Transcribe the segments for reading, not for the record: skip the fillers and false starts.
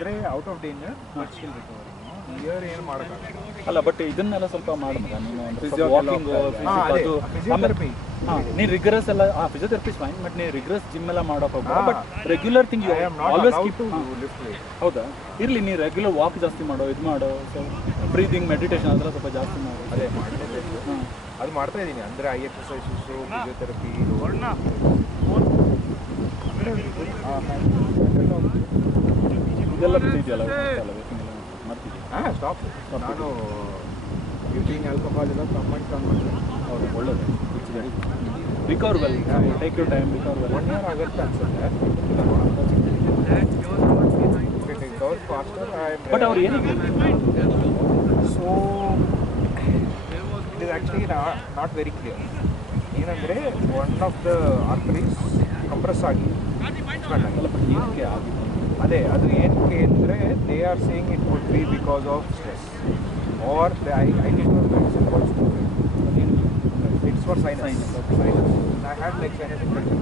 ಅಂದರೆ out of danger but still recovery year ಏನು ಮಾಡೋಕ್ಕಾಗಲ್ಲ. ಅಲ್ಲ ಬಟ್ ಇದನ್ನೆಲ್ಲ ಸ್ವಲ್ಪ ಮಾಡ್ಬೋದಾ ನೀನು ವಾಕಿಂಗು ಅದು ಫಿಸಿಯೋಥೆರಪಿ ನೀನು ರಿಗ್ರೆಸ್ ಎಲ್ಲ ಫಿಸಿಯೋಥೆರಪಿ ಫೈನ್ ಬಟ್ ನೀನು ರಿಗ್ರೆಸ್ ಜಿಮ್ ಎಲ್ಲ ಮಾಡೋಕೆ ಹೋಗ್ಬೇಡ but regular thing you always keep lift weight. ಹೌದಾ ಇರಲಿ ನೀನು ರೆಗ್ಯುಲರ್ ವಾಕ್ ಜಾಸ್ತಿ ಮಾಡೋ ಇದು ಮಾಡೋ ಸೊ ಬ್ರೀದಿಂಗ್ ಮೆಡಿಟೇಷನ್ ಅದೆಲ್ಲ ಸ್ವಲ್ಪ ಜಾಸ್ತಿ ಮಾಡೋ ಅದೇ ಮಾಡಲೇಬೇಕು. ಅದು ಮಾಡ್ತಾ ಇದ್ದೀನಿ ಅಂದರೆ ಐ ಎಕ್ಸಸೈಸಸ್ಸು ಫಿಸಿಯೋಥೆರಪಿ ಇದೆಲ್ಲ ಬಿಟ್ಟಿದೆಯಲ್ಲ ಮಾಡ್ತಿದ್ದೀವಿ. ಸ್ಟಾಪ್. ನಾನು ಯೂಸಿಂಗ್ ಆಲ್ಕೋಹಾಲ್ ಎಲ್ಲ ಕಮ್ಮಿ ಹೌದು ಒಳ್ಳೆಯದು it's very recover well take you time recover well 1 year ಆಗುತ್ತೆ ಅನ್ಸುತ್ತೆ. ರಿಕವರ್ ಫಾಸ್ಟರ್ ಬಟ್ ಅವ್ರು ಏನಿದೆ so it is actually not very clear. ಏನಂದರೆ one of the arteries compress ಆಗಿ ಏನಕ್ಕೆ ಆಗಿದೆ ಅದೇ ಅದು ಏನಕ್ಕೆ ಅಂದರೆ they are saying it would be because of stress or I did not medicine also it's for sinus. I had like sinus infection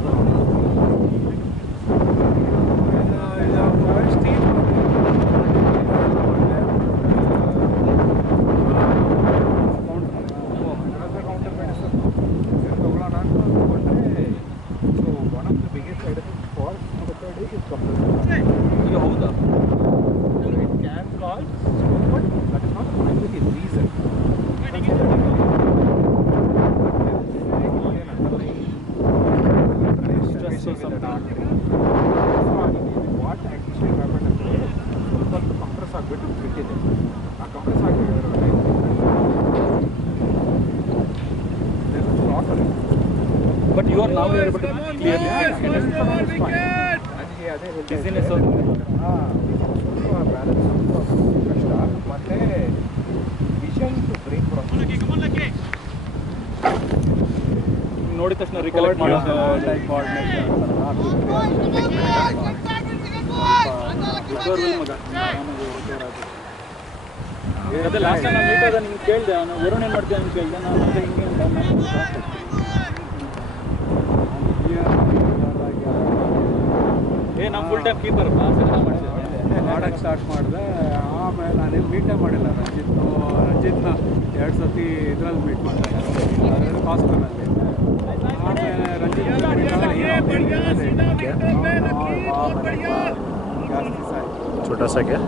But you are now able to clearly dizziness or balance ಕಷ್ಟ ಮತ್ತು vision to break ನೋಡಿದ ತಕ್ಷಣ recollect ಮಾಡೋದು ಅದೇ last ನಾನು meet ಆದ ನಿಮ್ಗೆ ಕೇಳಿದೆ ಅವನು ವರುಣ್ ಏನು ಮಾಡ್ತೀಯ ಅಂತ ಕೇಳಿದೆ ನಾನು ಹಿಂಗೆ ನಮ್ಮ ಫುಲ್ ಟೈಮ್ ಕೀಪರ್ ಮಾಡೋಕ್ಕೆ ಸ್ಟಾರ್ಟ್ ಮಾಡಿದೆ. ಆಮೇಲೆ ನಾನೇನು ಮೀಟೇ ಮಾಡಿಲ್ಲ ರಂಜಿತ್ನ 2 ಸತಿ ಇದರಲ್ಲಿ ಮೀಟ್ ಮಾಡಿದೆ ಅದರಲ್ಲಿ ಹಾಸ್ಟೆಲಲ್ಲಿ. ಆಮೇಲೆ ರಂಜಿತ್ छोटा सा क्या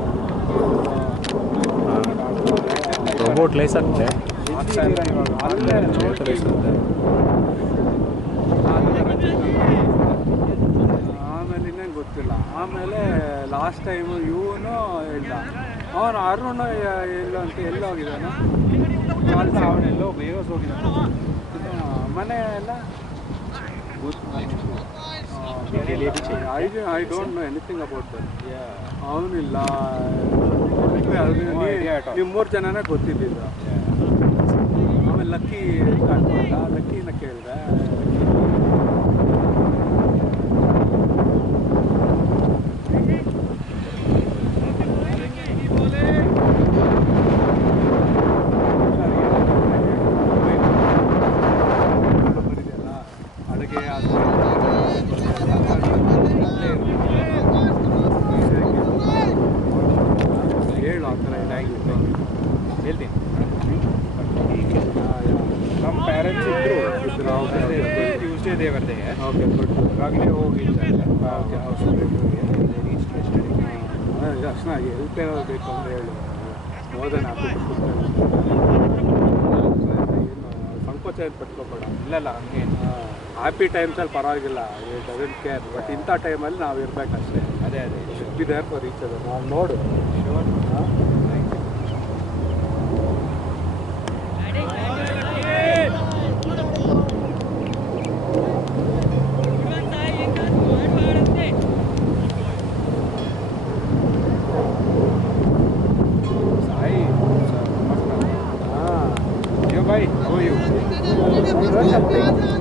रोबोट ले सकते हैं ಆಮೇಲೆ ಇನ್ನೇನು ಗೊತ್ತಿಲ್ಲ. ಆಮೇಲೆ ಲಾಸ್ಟ್ ಟೈಮು ಇವನು ಇಲ್ಲ ಅವನು ಅರುಣ್ ಇಲ್ಲ ಅಂತ ಎಲ್ಲೋಗಿದ್ದಾನೆ ಅವನೆಲ್ಲೋ ಬೇಗ ಹೋಗಿದ್ದಾನೆ. ಮನೆ ಎಲ್ಲ I don't know anything about that. ಅವನಿಲ್ಲ ನೀವು 3 ಜನನೇ ಗೊತ್ತಿದ್ದಿದ್ದು. ಆಮೇಲೆ ಲಕ್ಕಿ ಕಾಣ್ಕೊಂಡ ಲಕ್ಕಿನ ಕೇಳಿದೆ. ಹೇಳು ಆ ಥರ ಏನಾಗಿತ್ತು ಹೇಳ್ತೀನಿ. ನಮ್ಮ ಪ್ಯಾರೆಂಟ್ಸ್ ಇದ್ದರು ಟ್ಯೂಸ್ಡೇ ದೇವರದೇ ಓಕೆ ಗುಡ್. ಇವಾಗಲೇ ಹೋಗಿದ್ದಾರೆ ತಕ್ಷಣ ಹೆಲ್ಪ್ ಏನಾದ್ರು ಬೇಕು ಅಂದರೆ ಹೇಳು ಹೋದ್ರೆ ಹಾಕ್ಬಿಟ್ಟು ಏನು ಸಂಕೋಚ ಏನು ಪಟ್ಕೋಬೇಡ. ಇಲ್ಲಲ್ಲ ಹಂಗೆ ಹ್ಯಾಪಿ ಟೈಮ್ಸಲ್ಲಿ ಪರವಾಗಿಲ್ಲ ಡಸಂಟ್ ಕೇರ್ ಬಟ್ ಇಂಥ ಟೈಮಲ್ಲಿ ನಾವು ಇರಬೇಕಷ್ಟೇ. ಅದೇ should be there for each other. ನಾವು ನೋಡು Bye. How are you?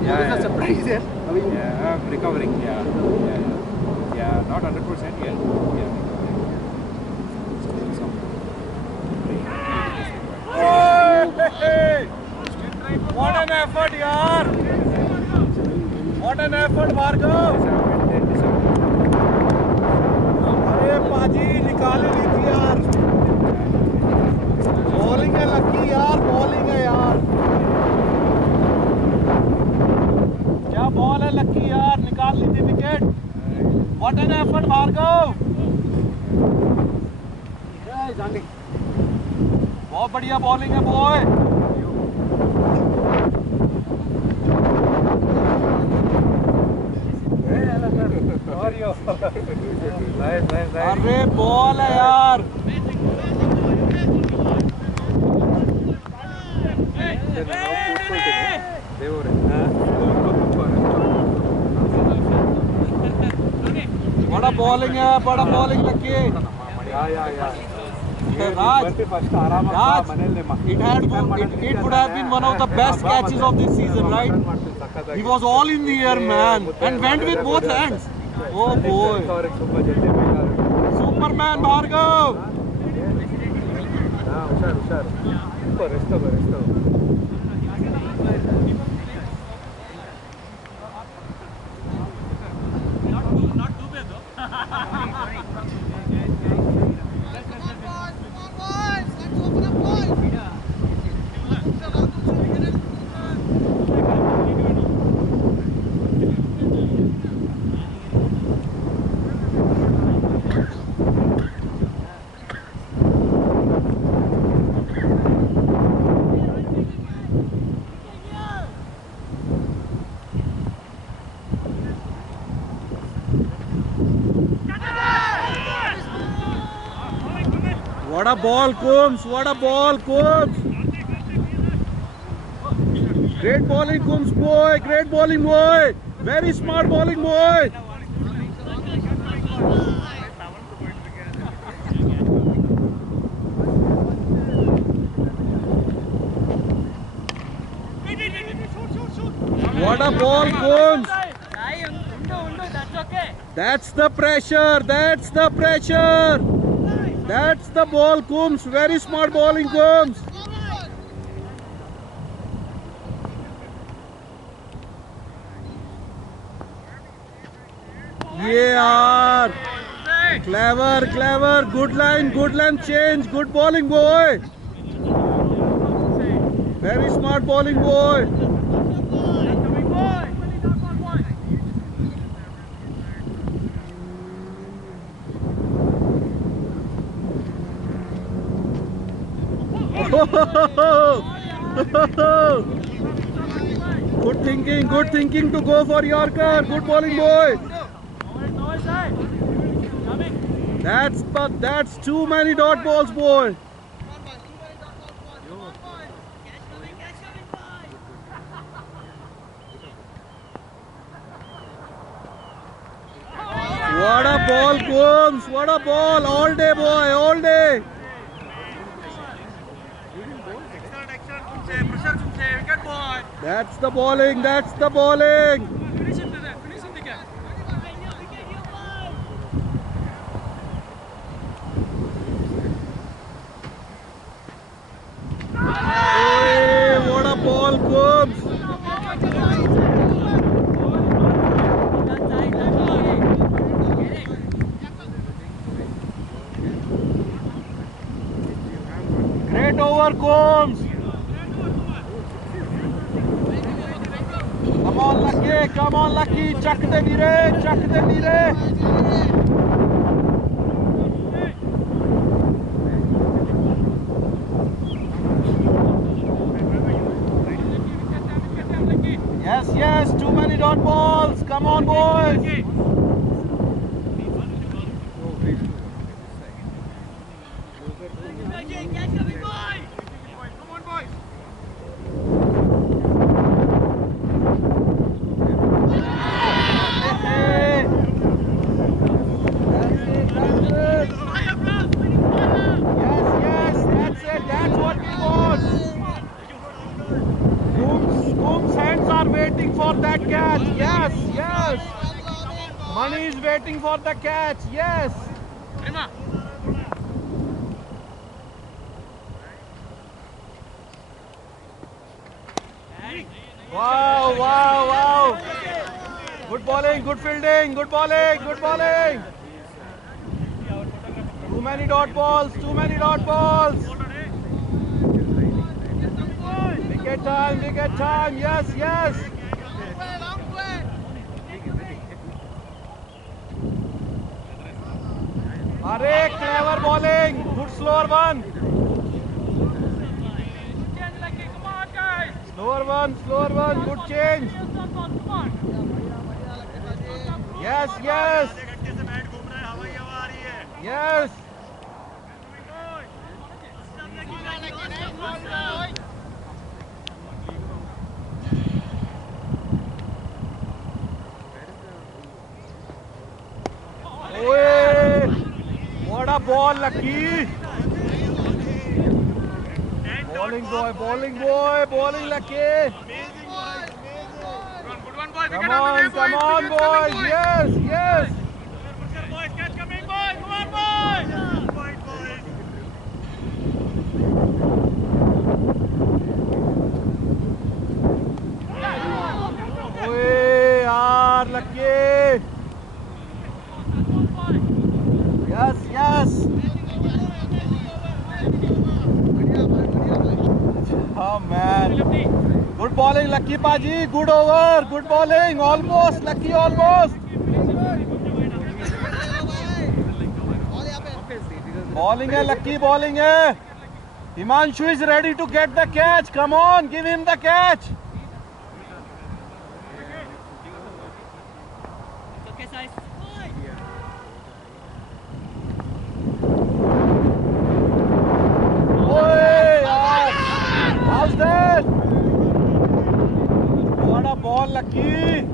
Yeah, surprise. Yeah, I'm recovering. Yeah, not 100% yet. Yeah. What an effort, yaar! What an effort, Bhargav! अरे पाजी निकाले भार्गव. बहुत बढ़िया बॉलिंग है बॉय. अरे बॉल है यार. बड़ा बॉलिंग है, बड़ा बॉलिंग लगी. Raj, it would have been one of the best catches of this season, right? He was all in the air, man, and went with both hands. Oh boy. Superman Bhargav. What a ball, Coombs! What a ball, Coombs! Great bowling, Coombs boy! Great bowling, boy! Very smart bowling, boy! What a ball, Coombs! That's the pressure! That's the pressure! That's the ball, Coombs. Very smart bowling, Coombs. Yeah. Clever, clever. Good line change. Good bowling, boy. Very smart bowling, boy. Good thinking to go for Yorker. Good bowling, boy. That's too many dot balls, boy. What a ball, Coombs. What a ball. All day, boy. All day. That's the bowling, that's the bowling. Hey, what a ball, Coombs. Great over, Coombs. Come on, Lucky, chuck the Vire, chuck the Vire. Yes, too many dot balls. Come on, boys. Money is waiting for the catch, yes. Wow. Good bowling, good fielding, good bowling. Too many dot balls. Wicket time, yes. Are, clever bowling. Good slower one. Slower one. Good change. Yes, yes. Yes. Oye, what a ball, Lucky. Bowling Lucky. Come on, boys. Yes. Oye, yaar, Lucky. Yes. Oh man. Good bowling, Lucky Paji. Good over. Good bowling. Almost, Lucky, almost. Bowling hai, Lucky, bowling hai. Himanshu is ready to get the catch. Come on, give him the catch. How's that? What a ball, Lucky.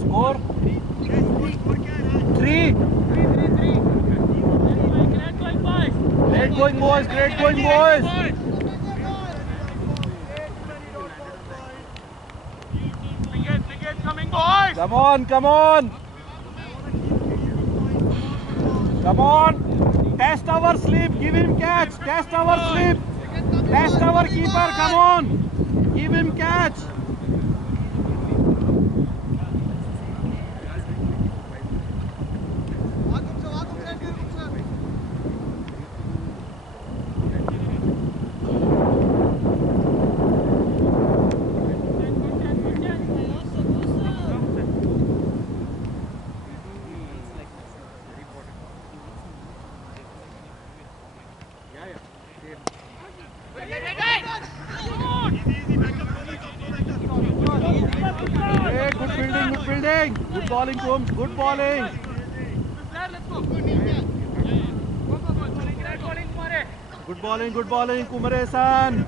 Score? 3. Great going, boys. Come on. Test our sleep. Give him catch. Test our sleep. Test our keeper. Come on. Give him catch. Hey, good fielding. Good bowling, Combs. Good bowling. Good bowling, Kumare-san.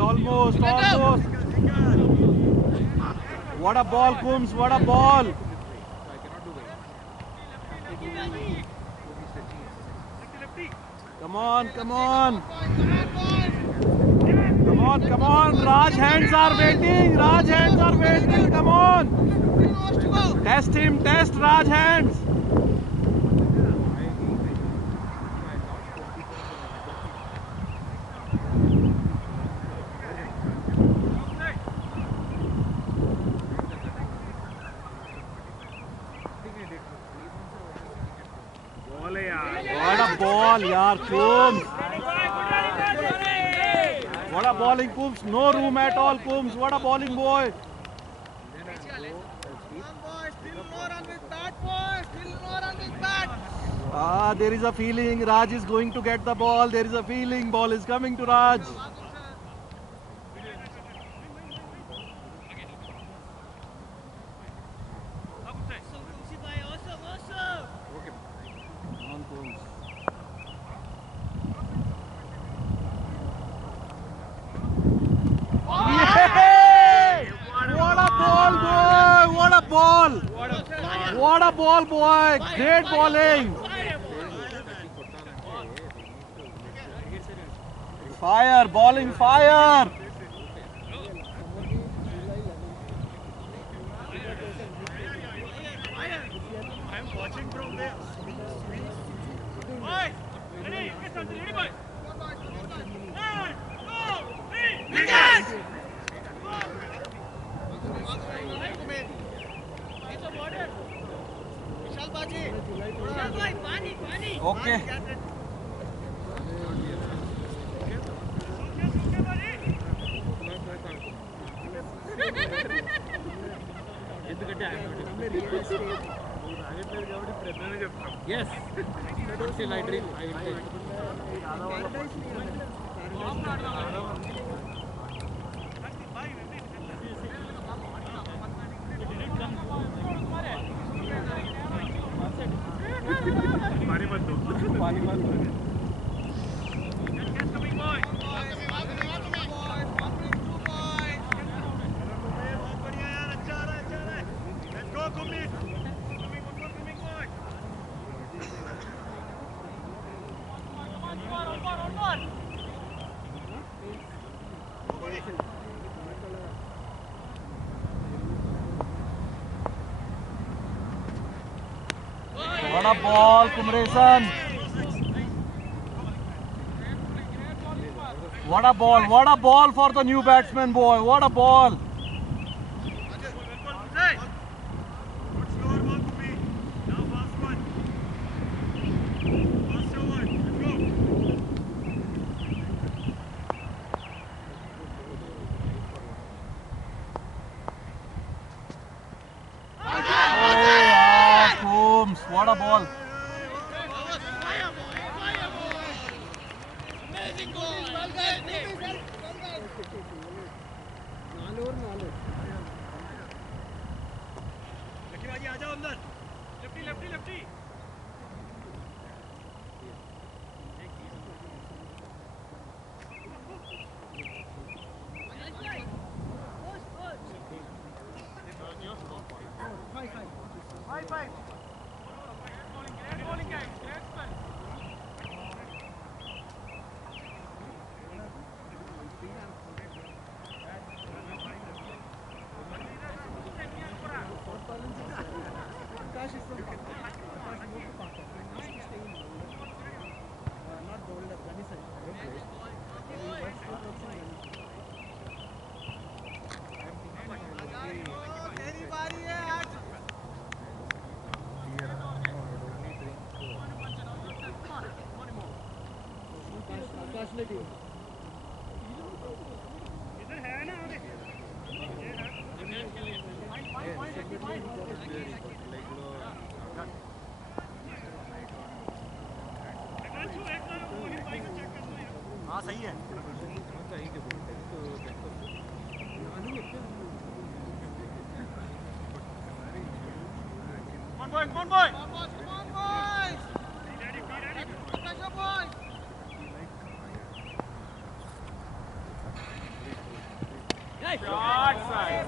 Almost. What a ball, Coombs. What a ball. Come on. Raj hands are waiting. Come on. Test him. Test Raj hands. What a ball, yaar, Coombs. What a bowling, Coombs. No room at all, Coombs. What a bowling, boy. There is a feeling Raj is going to get the ball. There is a feeling ball is coming to Raj. What a ball, boy! Great bowling! Fire! Bowling fire! I'm watching from there. Boys! Ready? Ready, boys! 1, 2, 3, begin! Okay. Yes. Still I dream. I will take. What a ball, Kumresan. What a ball for the new batsman, boy. What a ball. What a ball. Amazing goal. Well done. Lefty. Five. Great bowling guys. Great spell. इधर है ना हाँ सही है Come on boy pressure boy shot side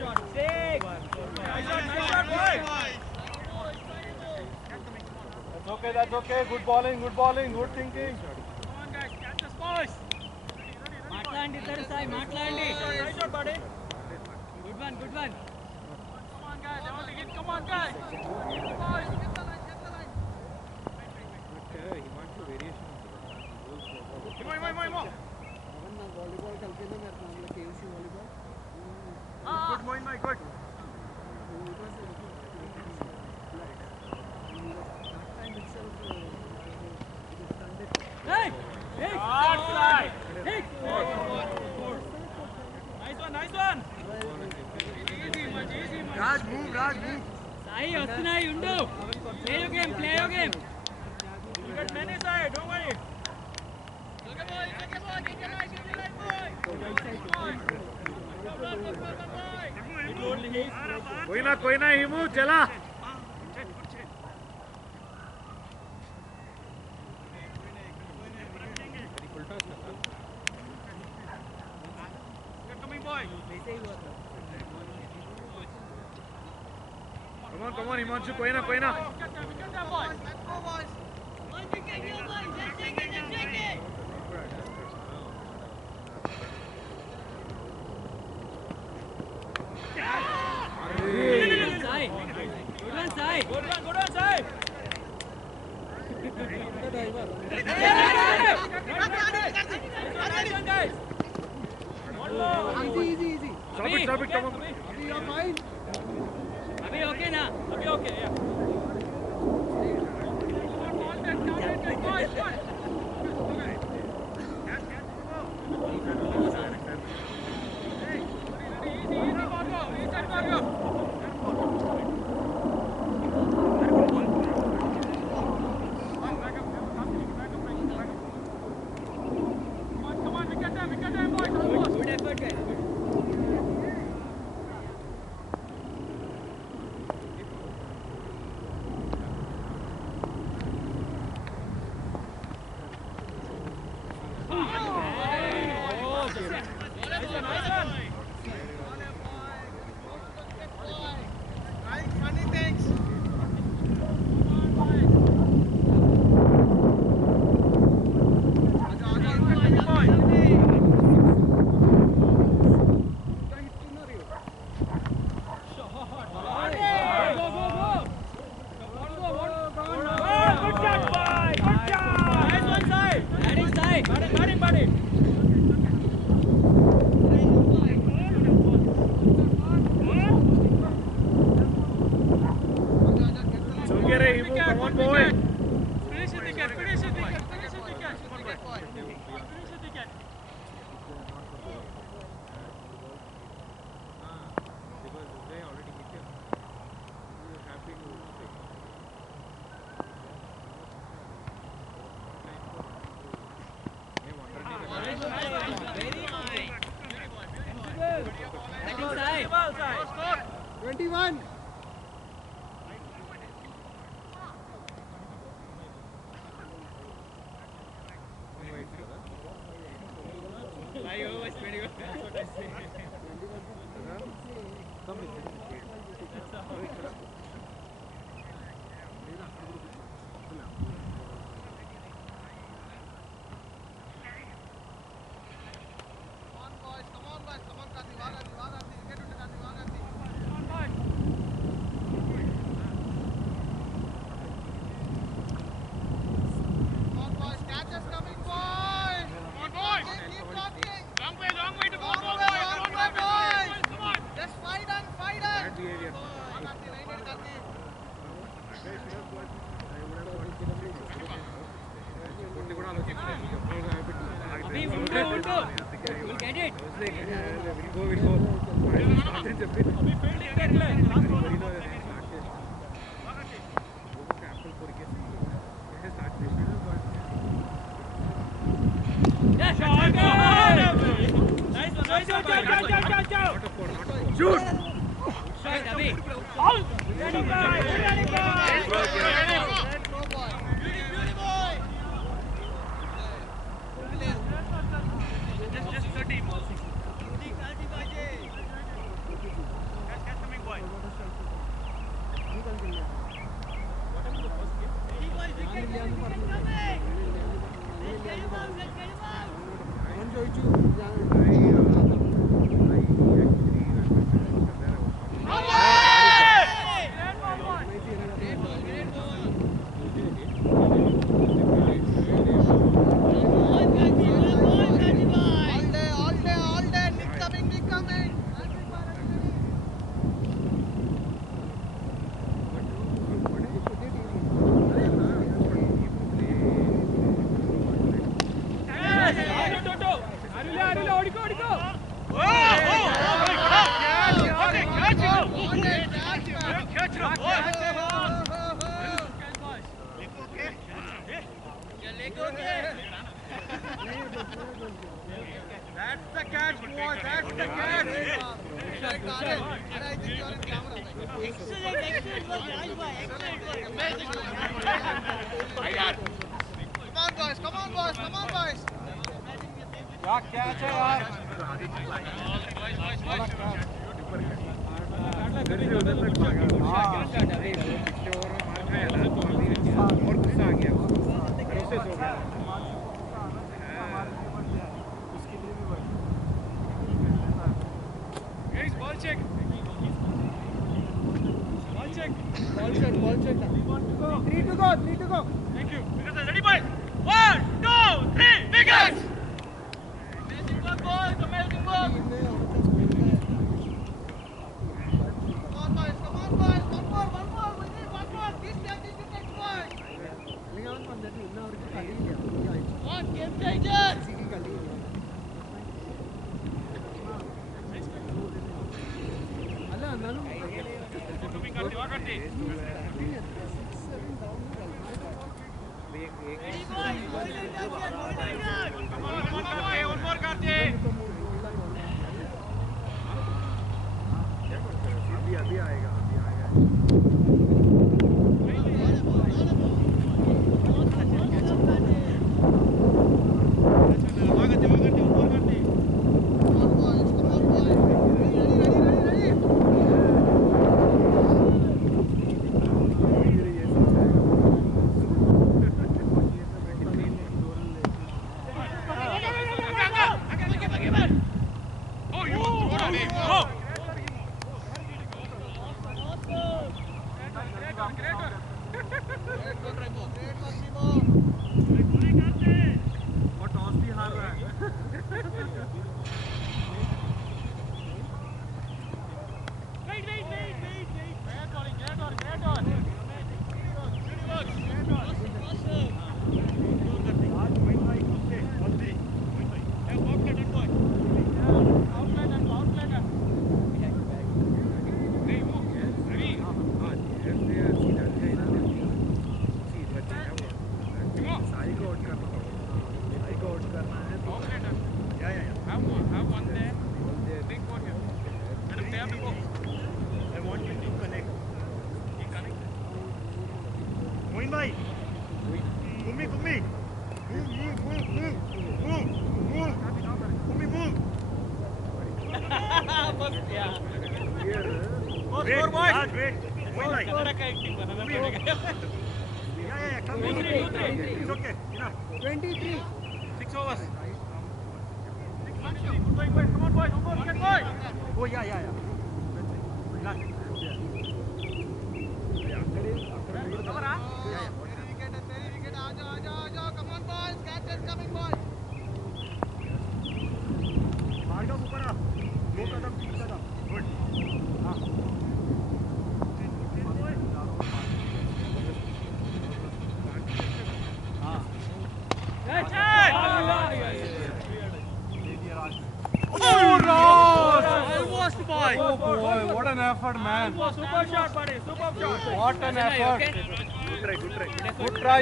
shot six nice shot boy That's okay. Good bowling, good thinking. come on guys catch this boys Matlandi idhar sai Matlandi nice shot buddy good one come on guys I want to hit come on guys boys get the line More. Good Moin bhai good hey shot side hey nice one easy much Raj move sai vastunnayi undu play your game you got many side don't worry कोई ना हिमू चला Come on Himanshu कोई ना Sai good one Sai Stop it, come on. Abhi अभी okay ना? Abhi okay, yeah. अभी उल्टो you'll get it. अभी फील्डिंग कर ले. Yes, nice one. Shoot. Shot, Abhi. Ready boy. Just 30 more. Catch coming boy. That's the catch, boy. That's the catch. Come on, boys. क्या catch है यार? और गुस्सा आ गया प्रोसेस हो गया guys ball check three to go thank you because ready boys 1 2 3 wickets amazing work boys amazing work come on boys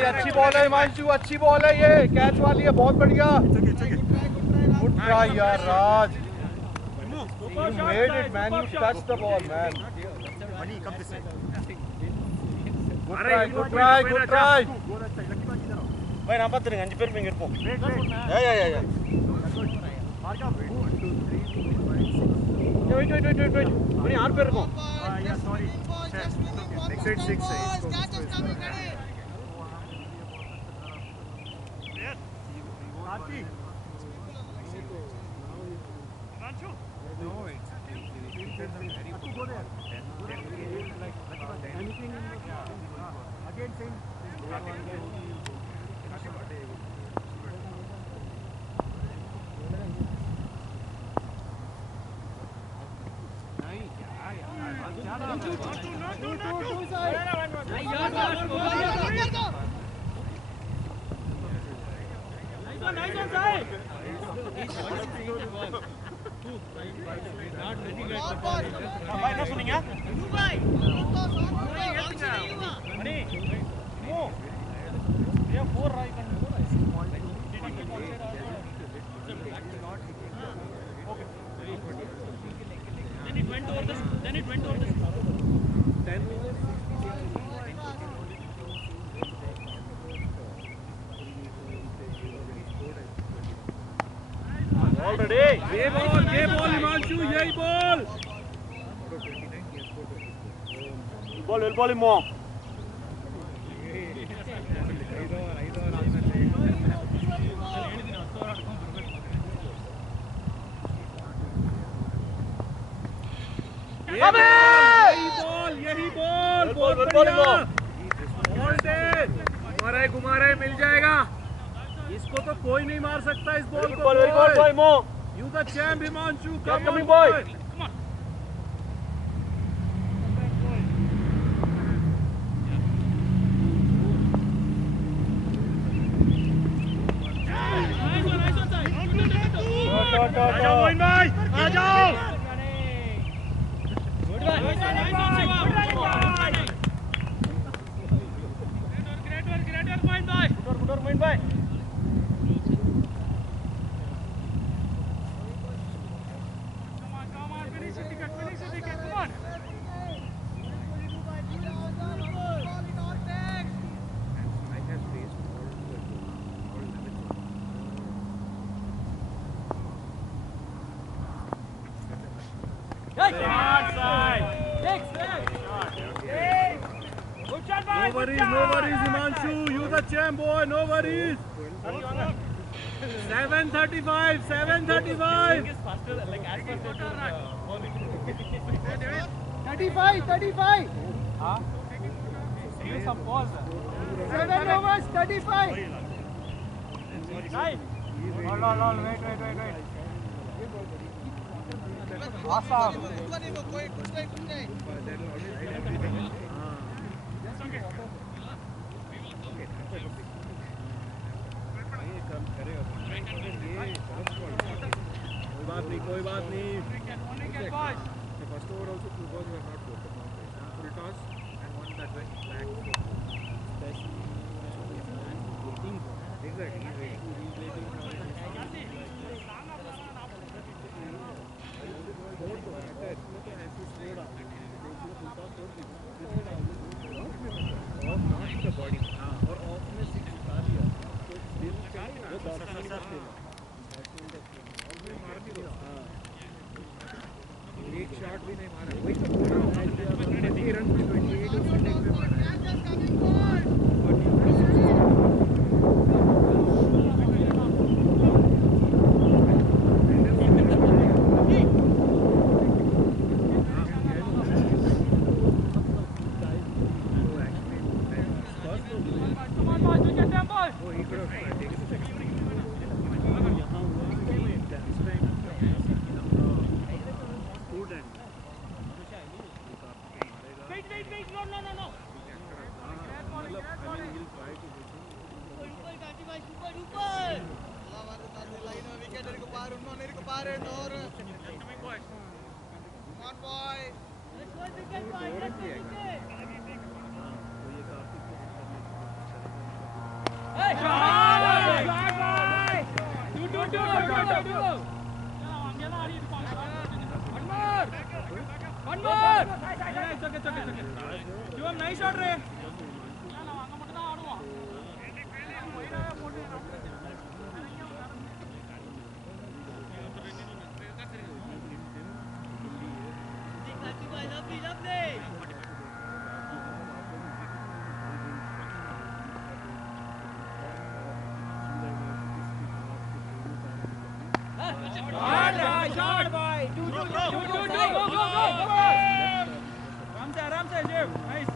अच्छी ball है हिमांशु, अच्छी बॉल है ये, कैच वाली है, बहुत बढ़िया। गुड ट्राई यार राज, you made it man, you touched the ball man. Good try. भाई ना पत्ते नहीं, अंजी पेर पिंगर पो। या। Wait. बनी आर पेर पो। Sorry. Exit 6 है। Aarti. Rancho. No, it's very good. Go there. Anything again same. ये बॉल हिमांशु, यही बॉल इमो यही बॉल घुमा रहे मिल जाएगा। इसको तो कोई नहीं मार सकता इस बॉल को। You the champ, Himanshu. Come on, boy. Come on. Nice one, Moin bhai. आ जाओ. Good one. in, bye. Come on, finish it, come on. I have faced No worries, Himanshu. You the champ, boy. No worries. 7:35. 7:35. 35. Give some pause. 7 overs, 35. Right. Hold on, wait. Awesome. कोई बात नहीं. First over also two balls were not good. Full toss and one that went back. Exactly. एक shot भी नहीं मारा वही तो पूरा 20 रन में 28 और 28 में मारा One more. It's okay. You have nice shot, Ray. Shot, boy. Do. Go. Aram se, Jeff. Nice.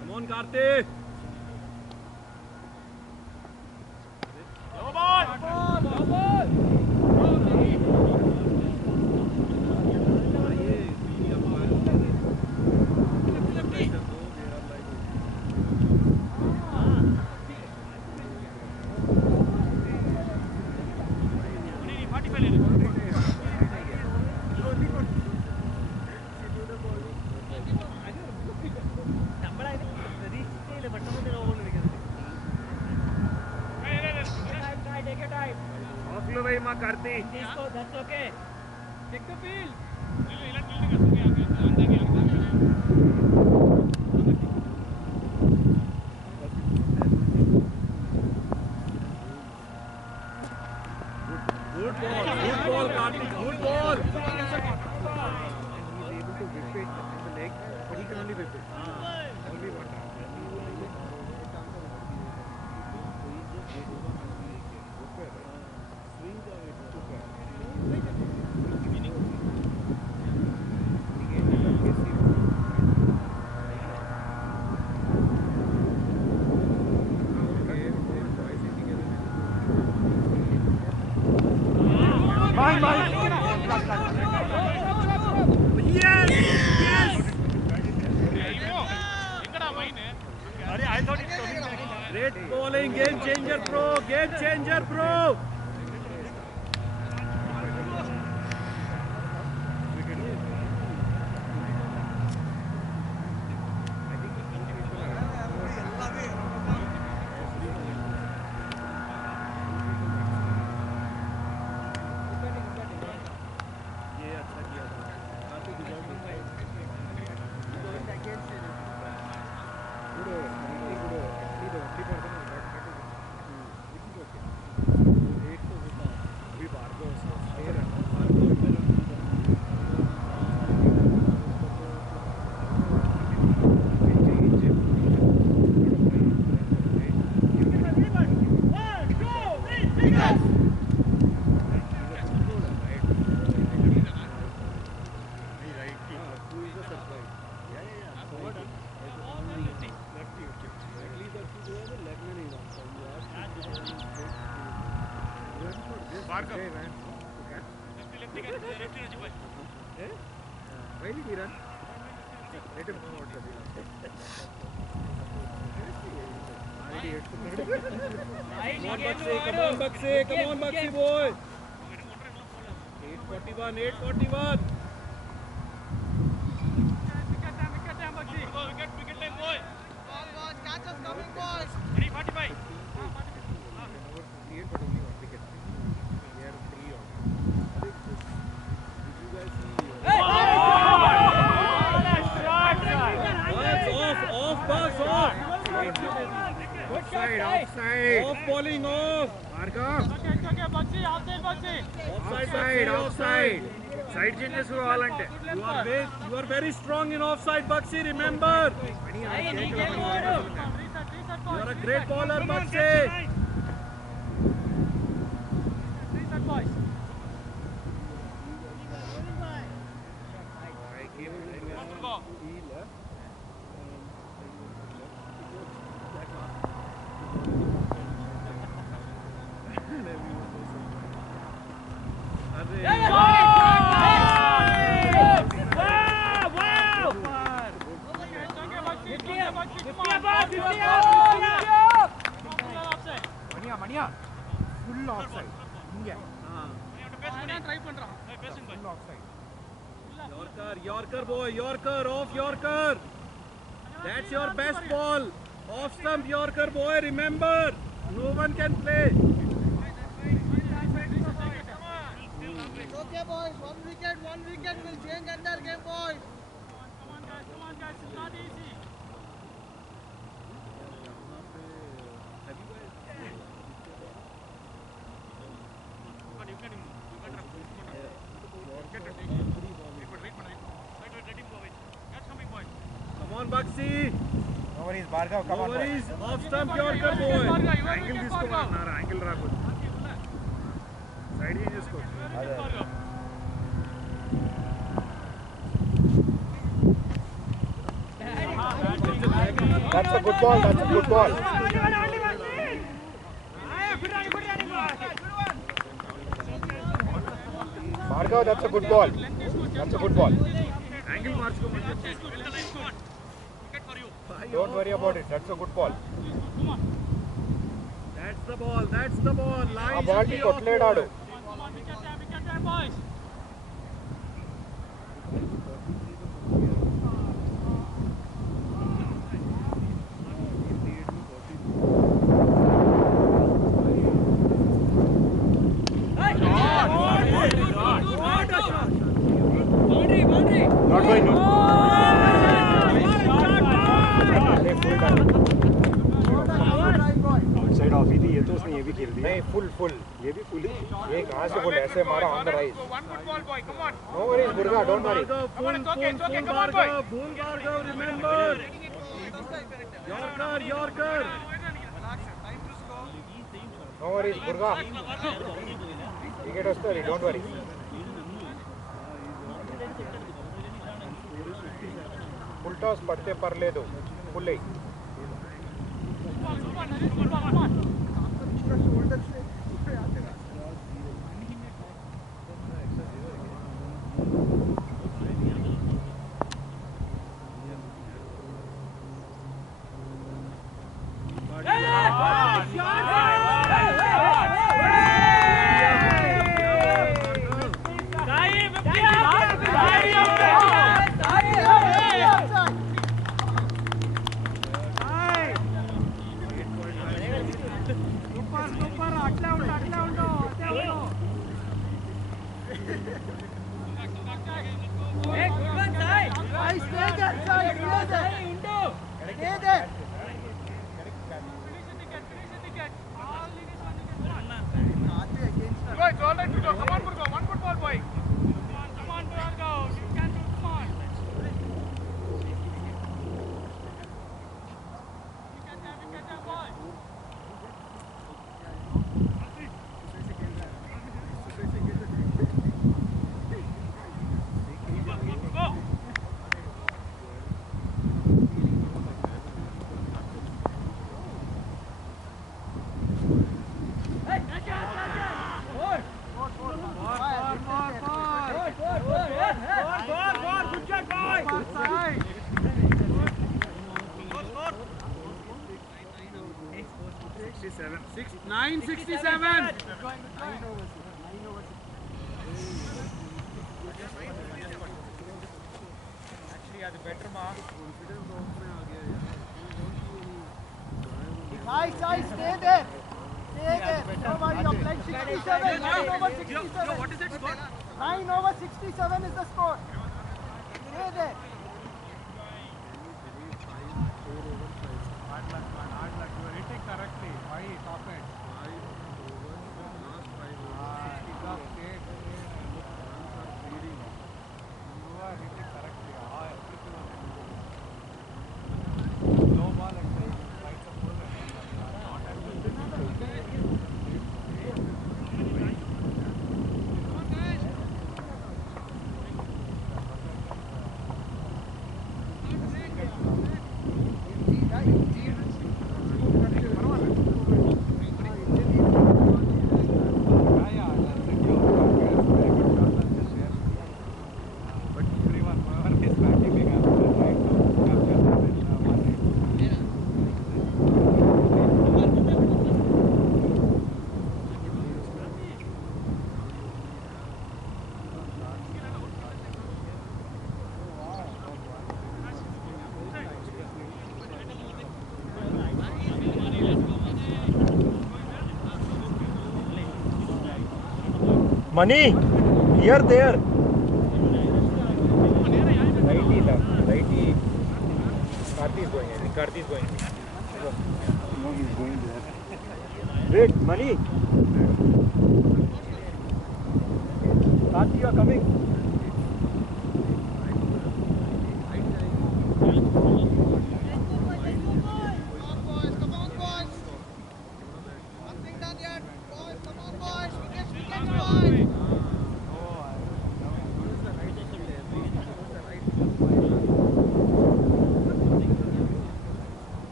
Come on, Karthi. Go ball. Karthi. That's okay. Check the field. Good ball, Karthi. Good ball. He's able to whip it in the leg, but he can only whip it. Only one time. I thought it was Great bowling, game changer, bro. Game changer, bro. Come on, Baxi boy. 841, 841. Wicket time, Baxi. Wicket time, boy. Ball, catch us coming, boys. 345. Off, Bugs, off. Offside. Off bowling, off. Okay, Baxi, outside, Baxi. Offside. Side changes కావాలంటే. You are very strong in offside, Baxi. Remember. You are a great bowler, Baxi. Reset, boys. மணியா full offside இங்க try பண்றான் full offside Yorker boy, Yorker, off Yorker. That's your best ball. Off stump Yorker boy, remember. No one can play. Okay, boys. One wicket will change entire game, boys. Come on, guys. It's not easy. Come on, Baxi. no worries Bhargav come No on worries. Off stump Yorker boy. Angle తీసుకోమన్నారు angle రాకూడదు side change చేసుకో అదే that's a good ball Bhargav that's a good ball Angle మార్చుకోమని don't worry about it that's a good ball That's the ball. Line ఆ ball ని కొట్లేడాడు Wicket time, boys. Not going, no. Outside off, ये तो उसने ये भी खेल दिया. नहीं full ये भी फुल है. ये कहाँ से बोले ऐसे मारा on the rise One good ball, boy. Come on. no worries Durga don't worry Full Bhargav, remember. Yorker. no worries Durga wicket వస్తుంది don't worry full toss పడితే పర్లేదు full అయ్యి Money, here, there. Righty left, righty. Karthi is going. I think Karthi is going. No, he's going there. Wait, Money. Karthi, you are coming.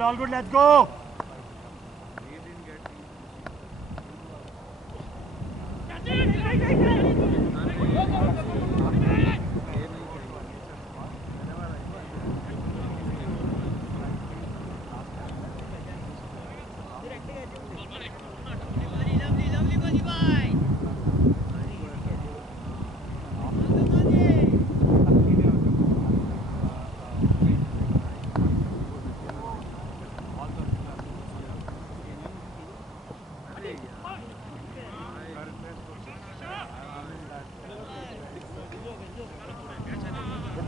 All good, let's go.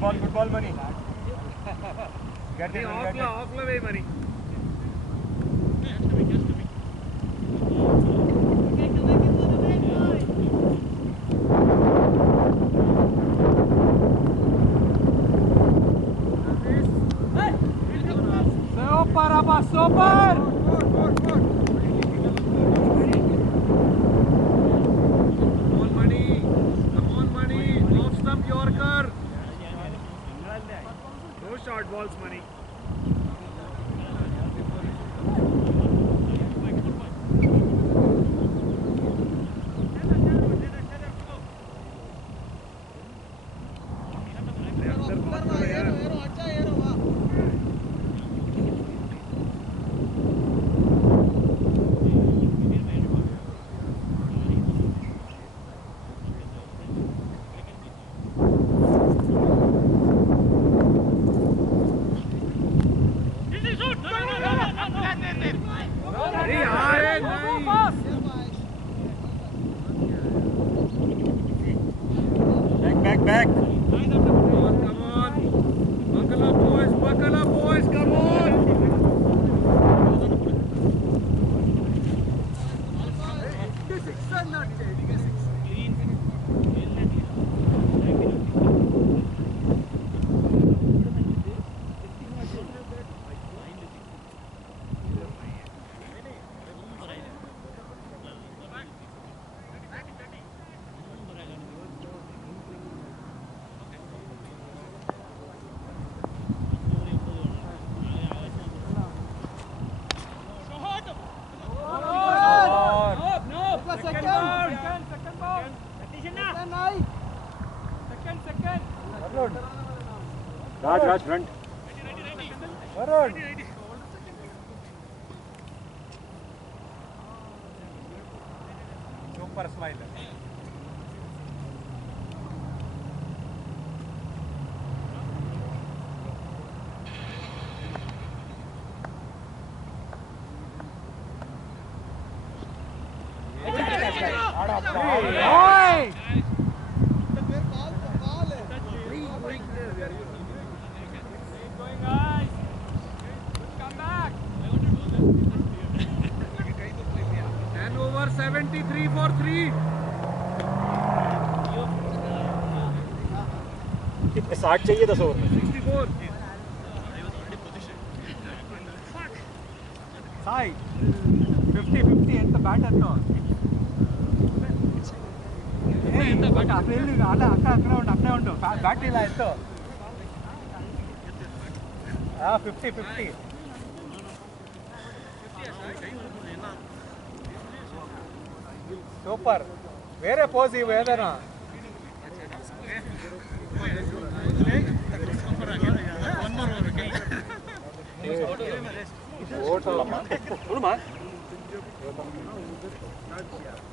Good ball, Money. Get it, off the way, Money. Super! Short balls, Money. back. Come on. Buckle up, boys. Buckle up, boys. Come on. Raj, front. Super smile. Over 73 for 3. कितने 60 चाहिए 10 over में 64. Sai, 50-50 at the bat at all. But ಅಕ್ಕನೆ ಉಂಟು bat ಇಲ್ಲ ಆಯ್ತು 50-50. Super ಬೇರೆ pose ಇವು ಏನೇನೋ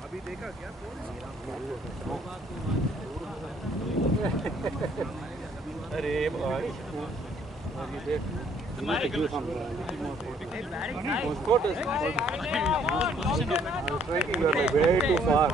अभी देखा क्या अरे भाई way too far.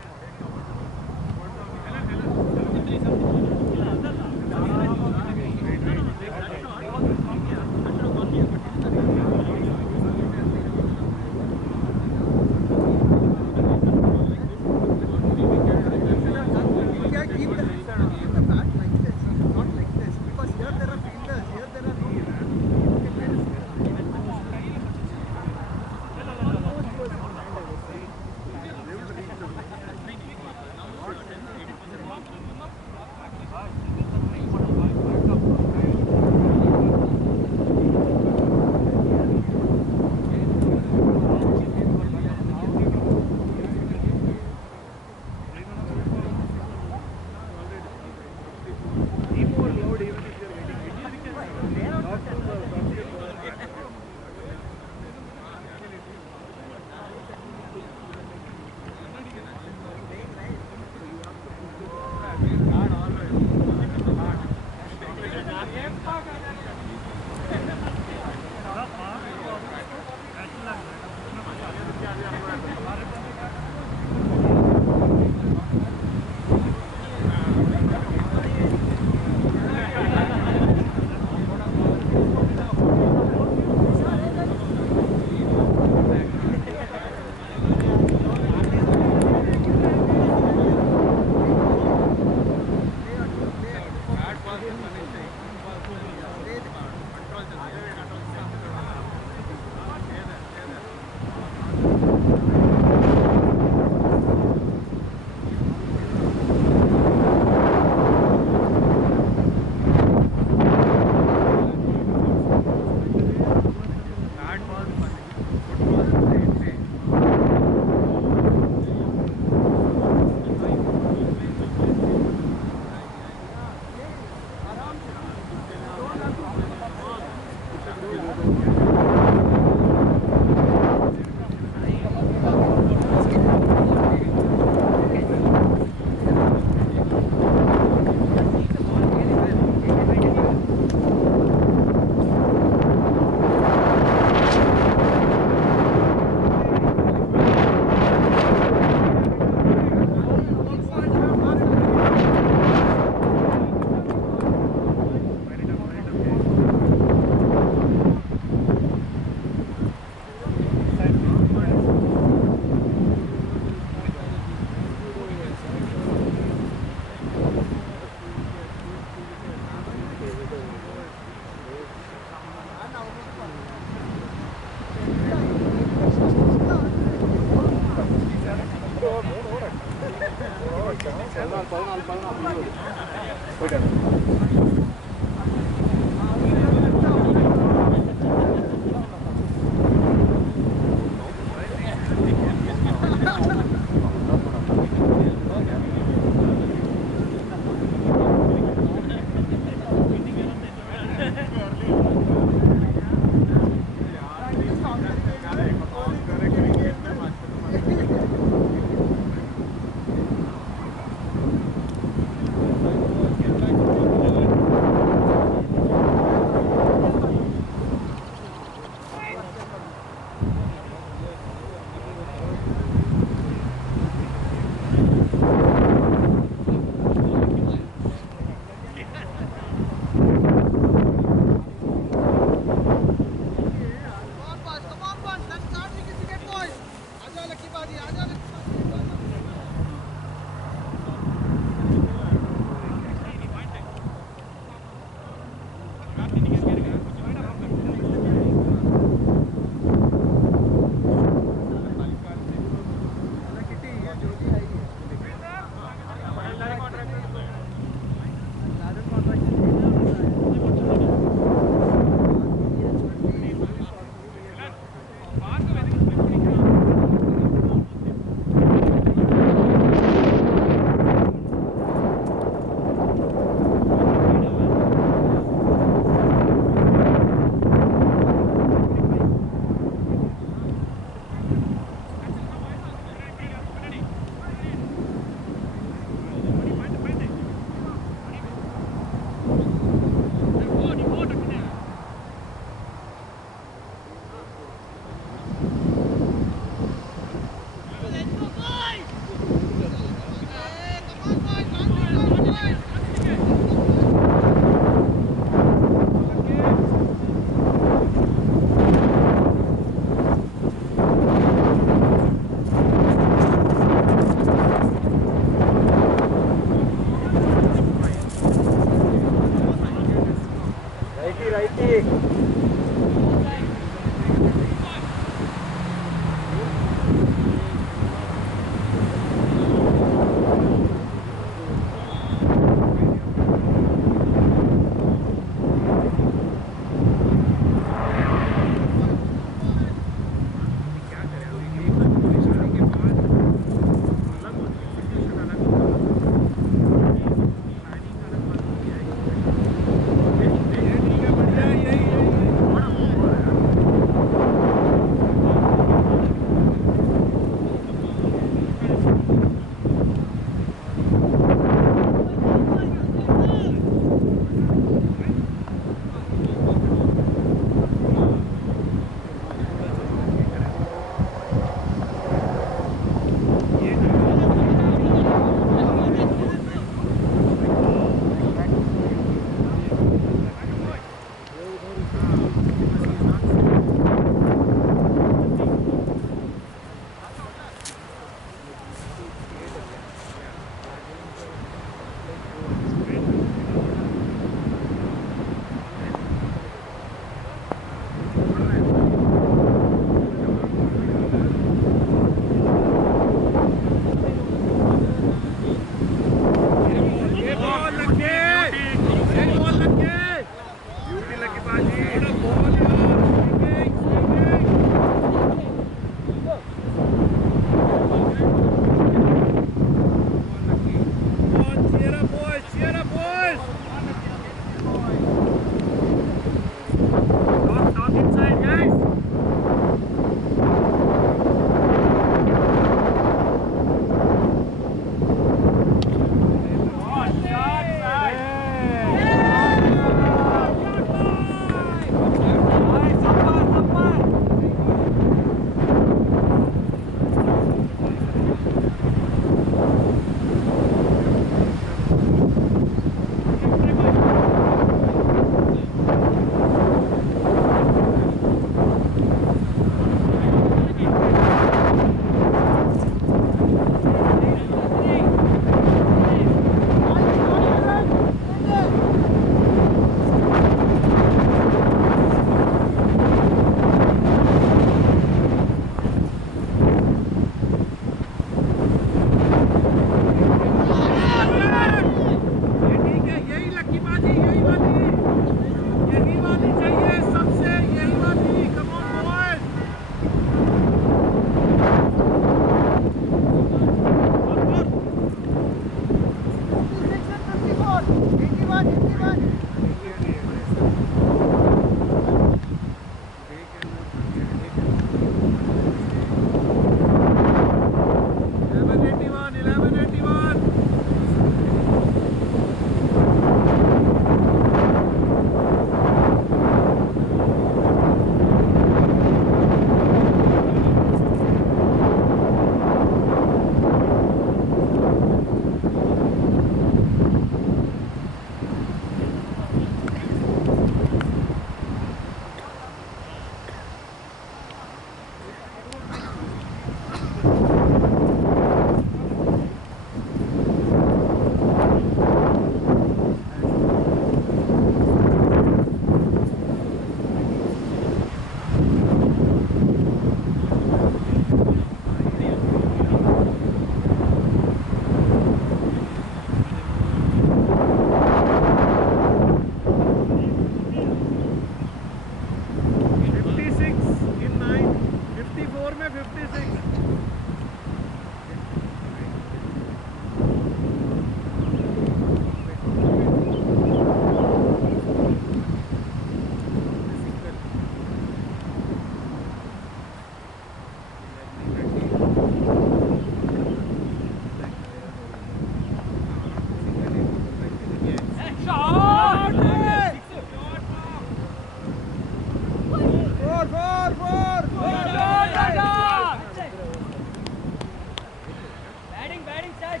batting side.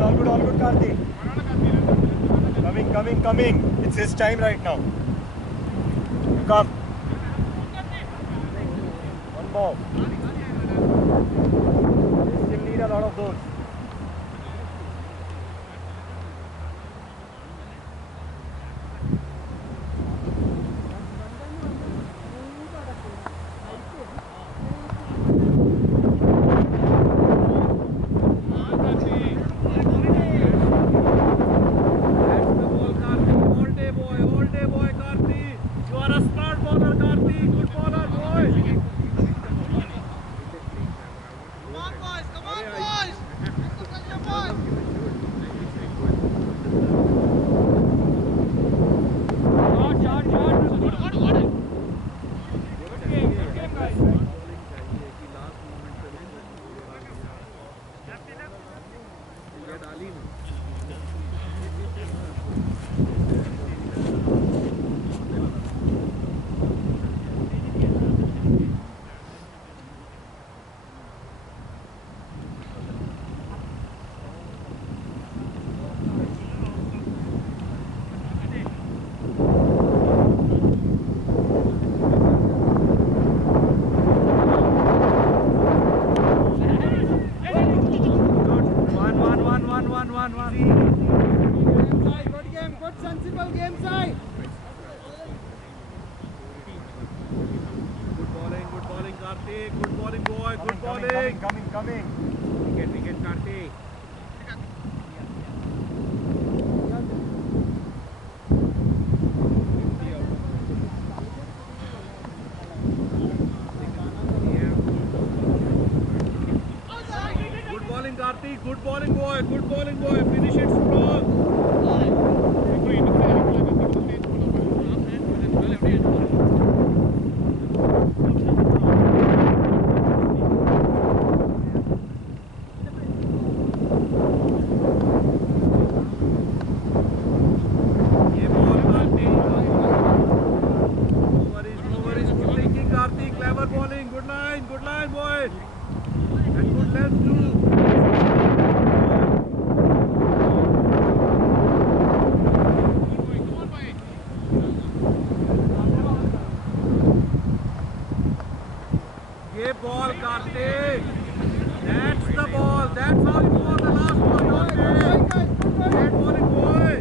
All good, Karthi. Coming. It's his time right now. Come. One more. They still need a lot of those. Coming. Wicket, Karthi. Good bowling, Karthi. Good bowling, boy. Finish it strong. Clever bowling, good line, boy. And good length too. Ye ball, Karthik. That's the ball. That's how you ball the last ball. Great bowling, boy.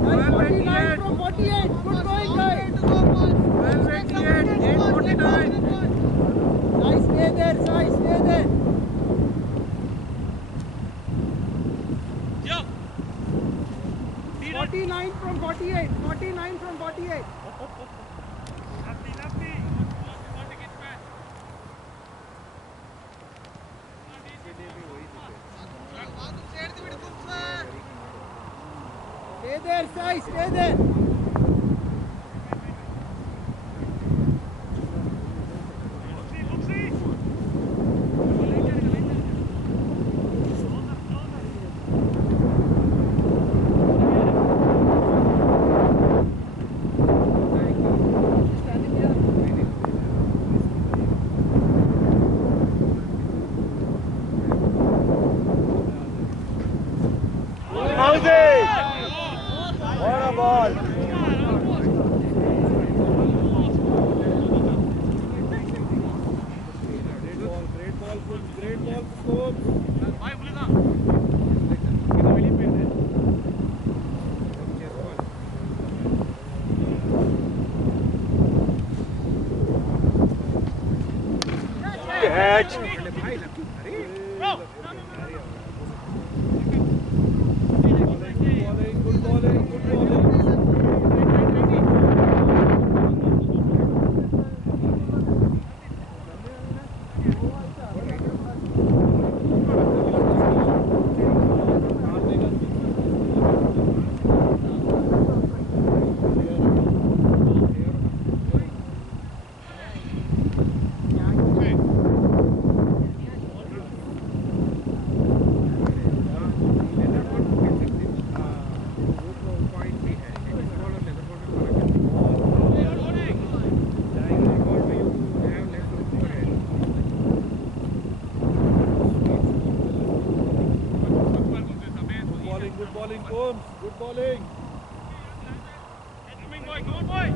Well, 28 from 48. Good going, guys. 12:28, 8:49. Nice, stay there. 49 from 48. 49 from 48. Stay there, Sai, stay there. What a ball! Great ball, Scopes. Catch! Good bowling. Good bowling. Coming boy, come on boy.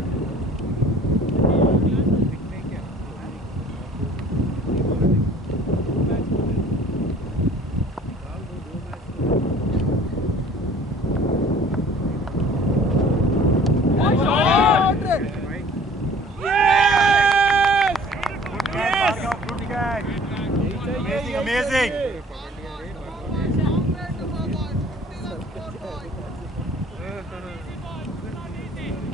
Amazing.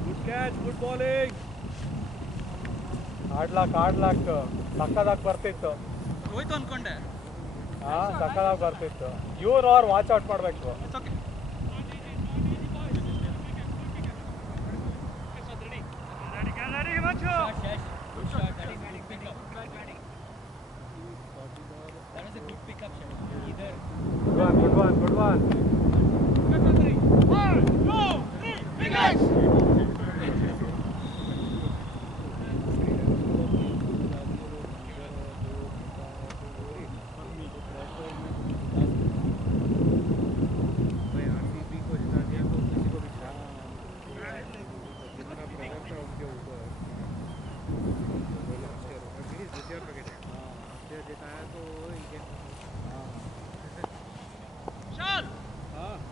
Good catch, good bowling. ಆಡ್ಲಾಕ್ ಸಕ್ಕದಾಗಿ ಬರ್ತಿತ್ತು. ಹೋಯ್ತು ಅನ್ಕೊಂಡೆ. ಸಕ್ಕದಾಗಿ ಬರ್ತಿತ್ತು. ಇವ್ರು ಅವ್ರು watch out ಮಾಡಬೇಕು. Good one. One, two, three, wickets.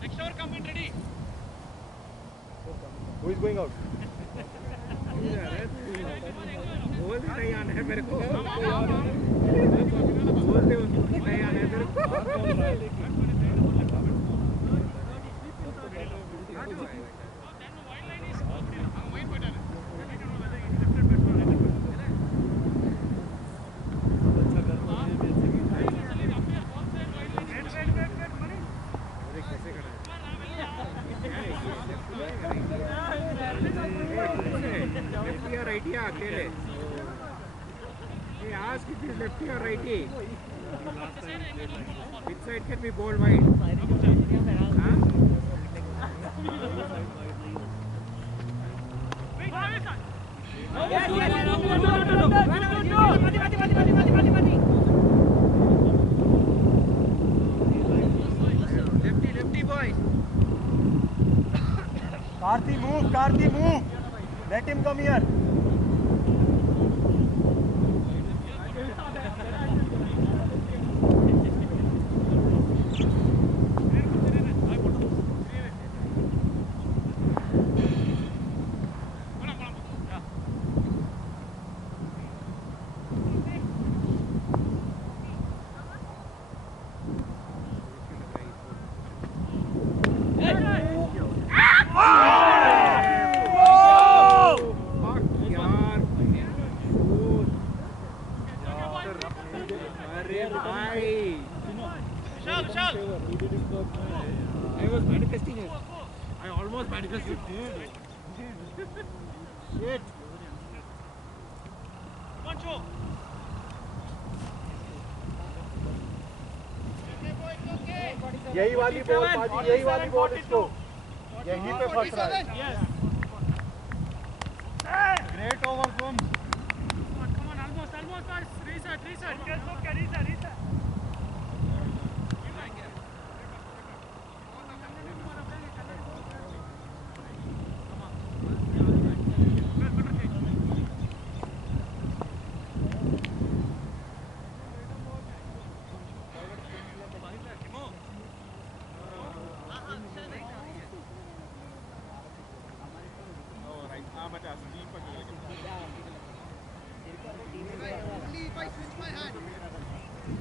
Next over, come in ready. Who is going out? बोल भी नहीं आना है मेरे को बोलते उसको नहीं आना है मेरे को righty अकेले hey ask if he's lefty or righty which side can be bowled wide lefty boys Karthi move. Let him come here. I was manifesting it. I almost manifested. Shit. One, two. यही वाली ball इसको यहीं पे फंस रहा है. Great over from. Come on, almost. Reset. Reset.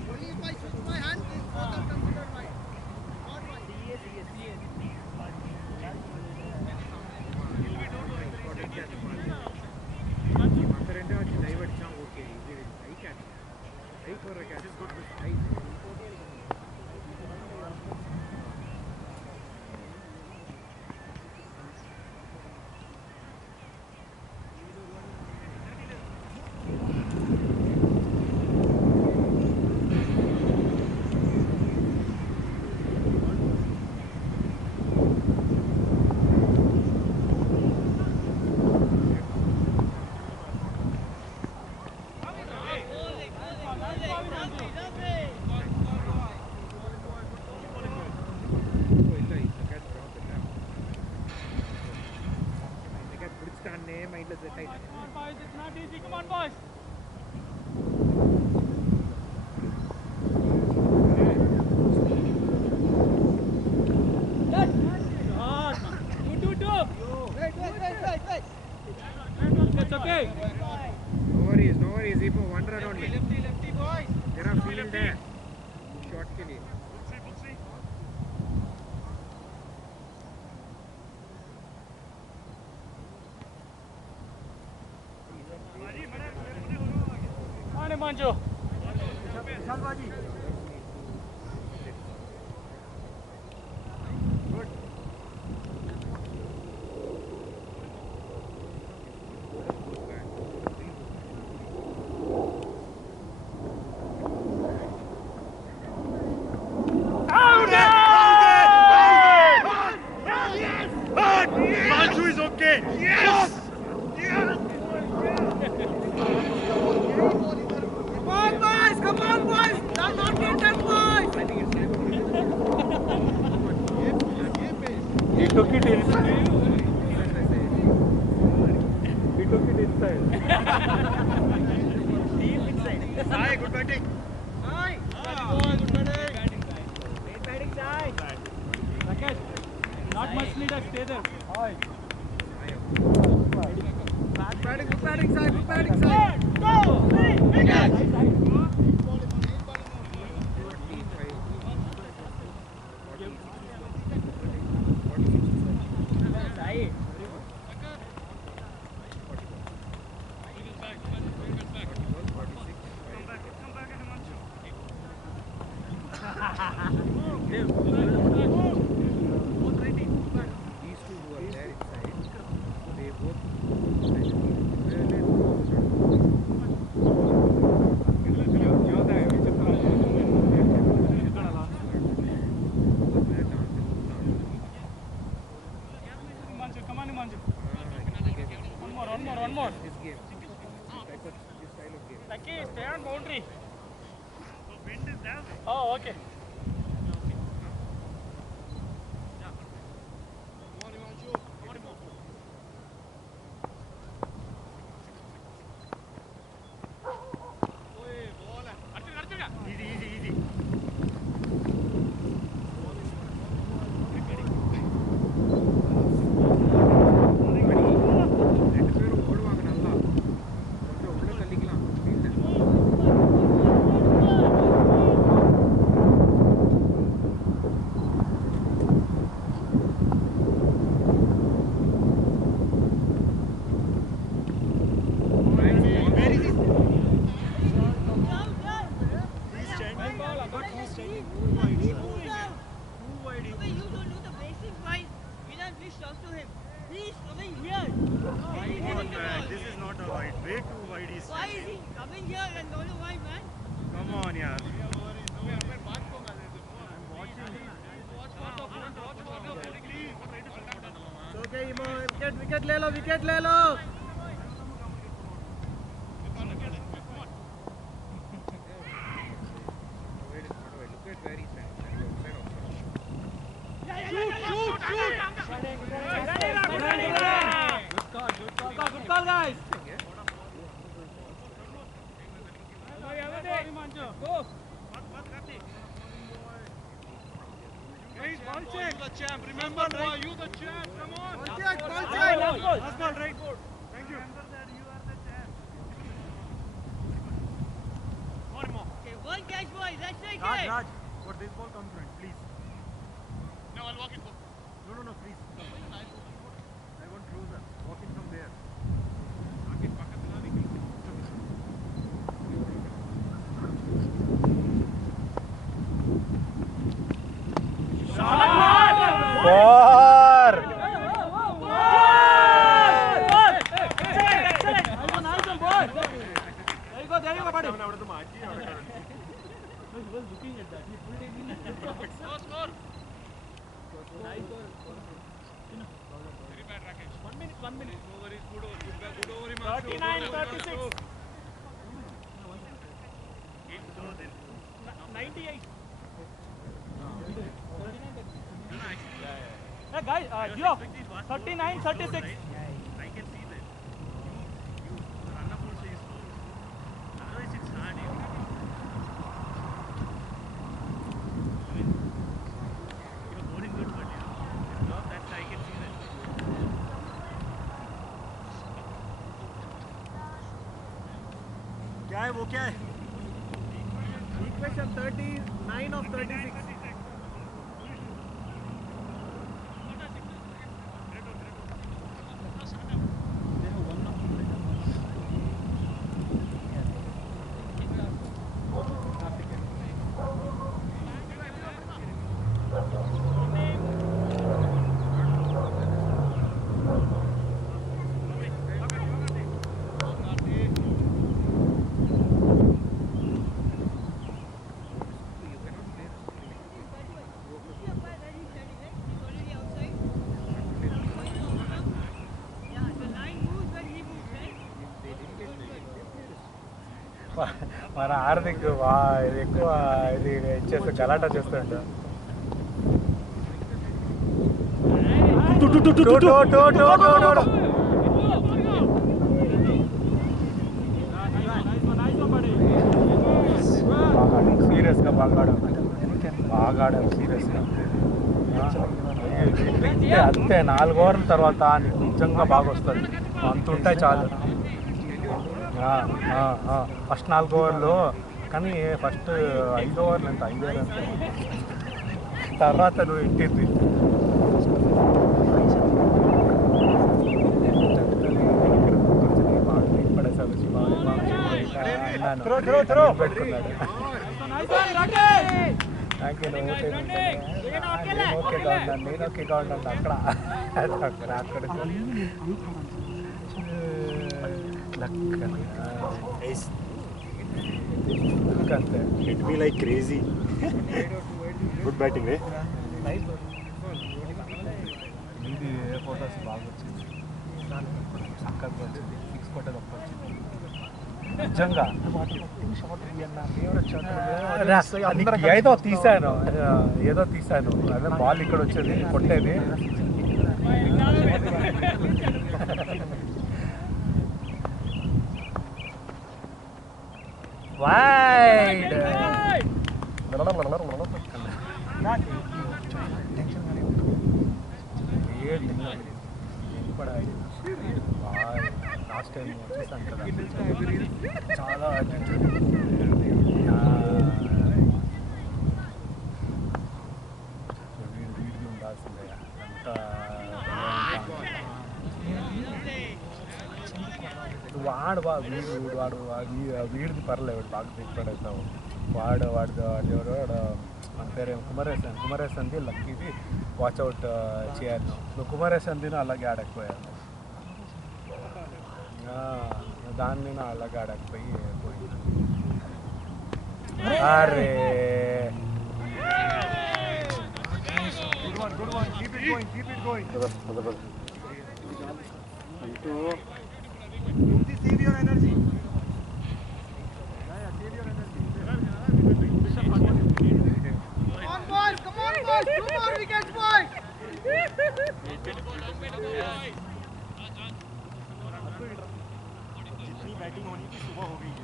Only if I switch my hand, this both are considered wide. Not wide. on, boys. It's not easy. Come on, boys. Wait. It's okay. No worries. Ipo, one run only. Lefty, boys. There are field there. Shot के लिए. Come on, Manju. Manju is okay. Yes. Come on, boys. Don't not get that, boys. He took it inside. Sai, good batting. Great batting, Sai. Rakesh, not much leader. Stay there. Good batting, Sai. Go! These two who are there inside, they both. Come on, Manju. One more. This game, this style of game. Lucky, stay on boundary. Oh, okay. Easy. ரெண்டு பேரும் ஓடுவாங்க நல்லா. கொஞ்சம் உள்ள தள்ளிக்கலாம். This is not a wide. Way too wide is. Why is he coming here and going wide, man? Come on, yaar. Okay, wicket ले लो. Look at where he's standing. Good call, guys. Go. Guys, ball check. You the champ. Remember, right? You the champ. Come on. Ball check. Last ball, right? Thank you. One more. Okay, one catch, boys. Let's take it. Raj, for this ball come front, please. No, I'll walk it. No, please. I want closer. Walk in from there. One minute. No worries. Good over. 39, 36. 98. Hey guys, Gio, 39, 36. I can see that. है वो क्या है? Equation 39 of 36. మన హార్దిక్ ఇది ఎక్కువ ఇది చేస్తే గలాట చేస్తుంటా సీరియస్గా బాగా ఆడాం సీరియస్గా అంతే 4 ఓవర్ల తర్వాత నీకు నిజంగా బాగా వస్తుంది అంత ఉంటాయి చాలు ఫస్ట్ 4 ఓవర్లు కానీ ఫస్ట్ 5 ఓవర్లు అంత 5 ఓవర్లు అంత తర్వాత నువ్వు ఇంటింది నేను ఓకేగా ఉన్నాను అక్కడ Hit me like crazy. Good batting, eh? ఇది ఫోటోస్ బాగా వచ్చింది చక్కగా వచ్చింది 6 ఫోటోలు ఒక్క వచ్చింది నిజంగా ఏదో తీసాను అదే బాల్ ఇక్కడ వచ్చేది కొట్టేది వైడ్ లాస్ట్ టైం చూసాను కదా చాలా వీడికి ఉండాల్సిందే అంత వాడు వీడిది పర్లేదు బాగా దిగపడేస్తావు వాడు ఎవరు మన పేరు కుమారేశన్ది లక్కీది వాచ్అవుట్ చేయాలి నువ్వు కుమారేశన్దిని అలాగే ఆడకపోయాను దాన్ని అలాగే ఆడకపోయి పోయింది అరే Good one. Keep it going. Save your energy. Come on, boys. 2 more wickets, boys. जितनी बैटिंग होनी थी सुबह हो गई है.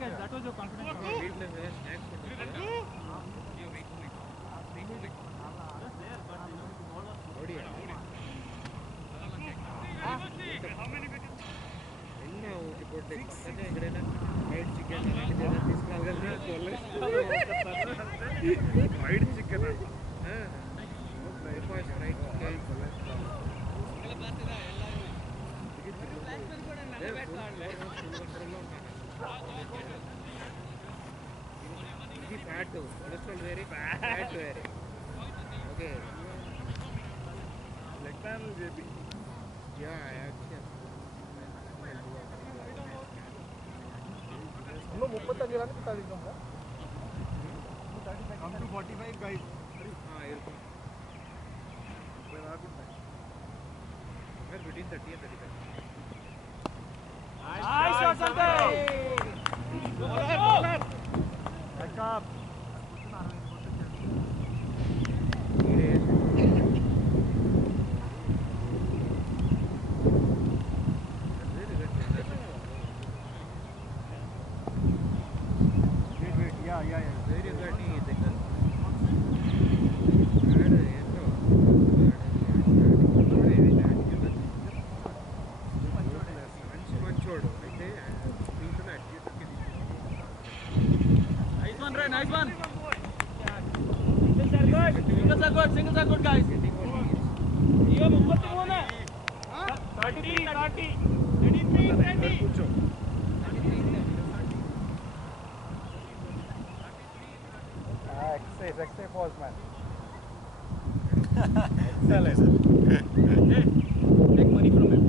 That was your confidence. Okay. Leg panel JB. Yeah, action. हम लोग 35 रन बता देंगे हम Come to 45 guys. हाँ Irfan. We're between 30 and 35. Nice shot, Sanjay. Bowler. Back up. Wait. Yeah. Very good. Singles are good, guys. Iyo 33 hai. 33, 30. 33, 20. Exercise pause, man. Take money from him.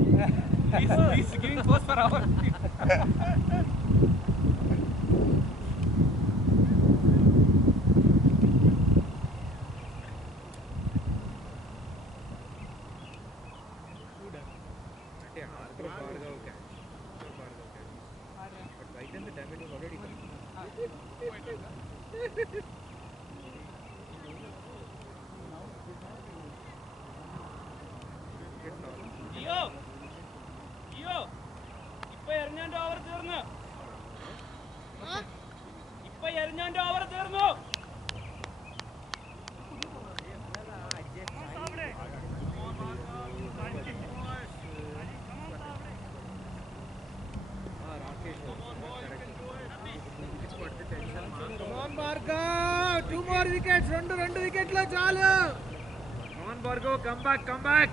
He's giving pause per hour. Come on, Bhargav. 2 more wickets. 2 wickets lo chalu. Come on, Bhargav, come back, come back.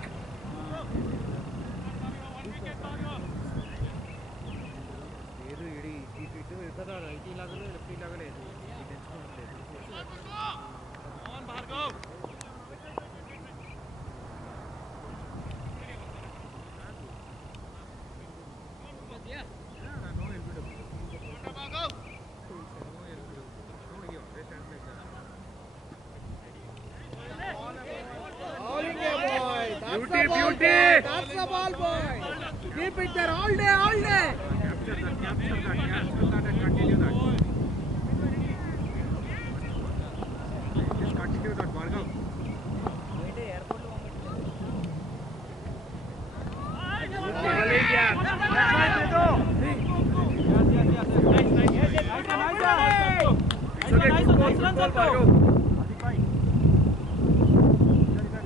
That's the ball, boy. Keep it there all day, all day. Capture that and continue that. Just continue that, Bhargav.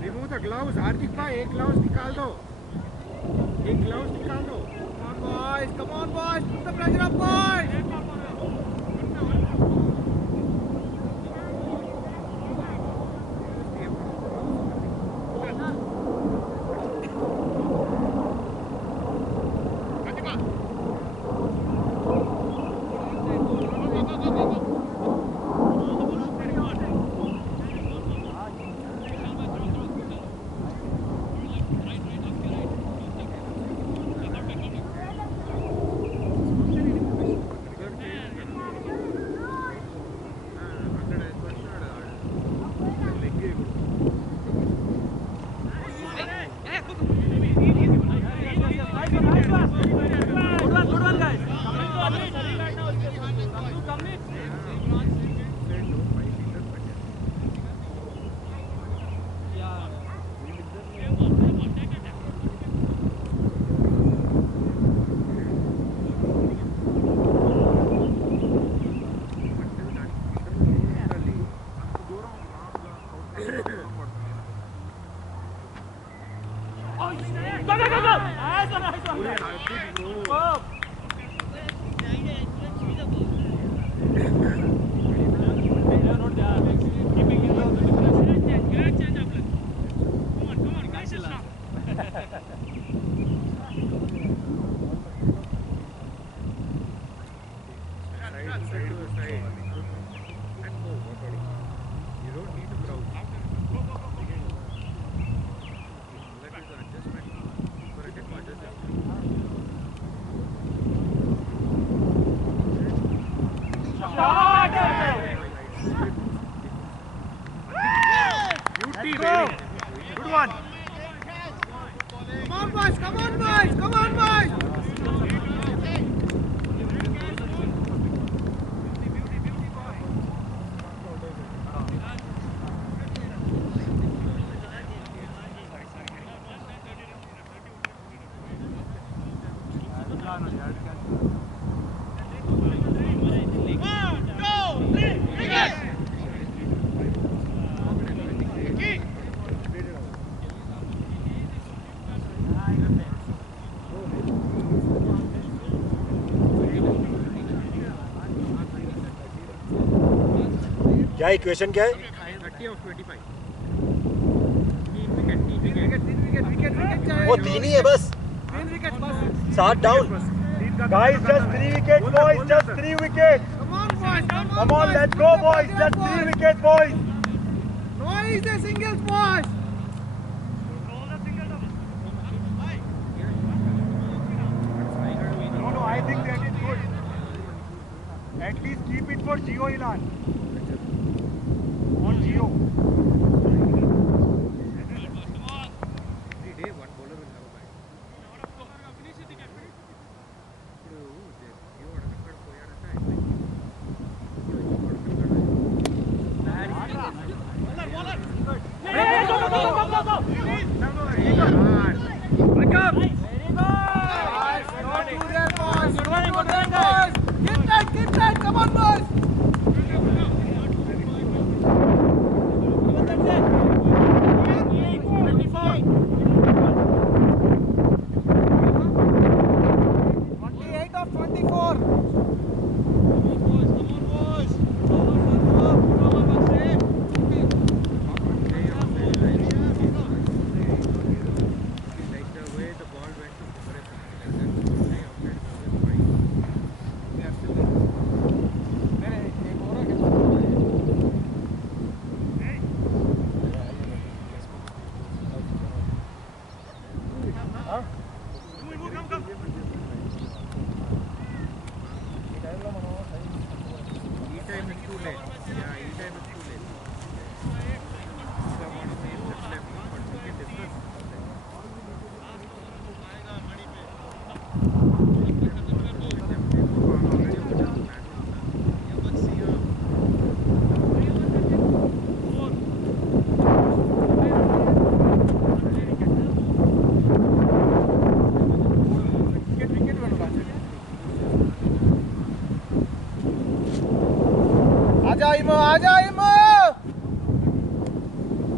Remove the gloves, Hardik bhai, एक gloves निकाल दो. एक gloves निकाल दो. Come on, boys. Put the pressure up, boys. Good one. Come on, boys. Come on, boys. Come on, boys. क्या equation क्या है? 30 of 25. वो 3 ही है बस. 7 down. Guys, just 3 wickets, boys. Just 3 wickets. Come on, let's go, boys. Just 3 wickets, boys. No is the singles, boys. No, I think that is good. At least keep it for Gio Ilan. On Gio. Keep tight, come on, boys.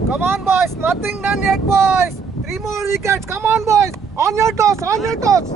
Come on, boys. Nothing done yet, boys. 3 more wickets. Come on, boys. On your toes. On your toes.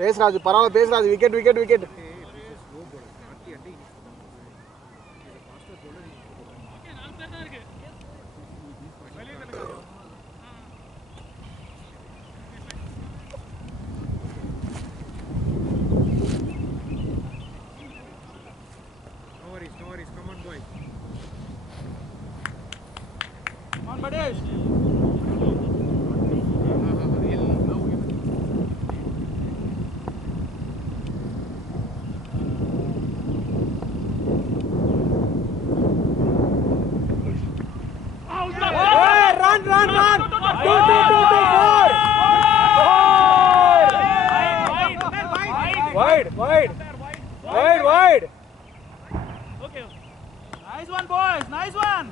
Pace Raju, Parala, pace Raju, wicket, wicket, wicket. No worries, come on boys. Come on, Badesh. Wide. Okay. Nice one, boys. Nice one.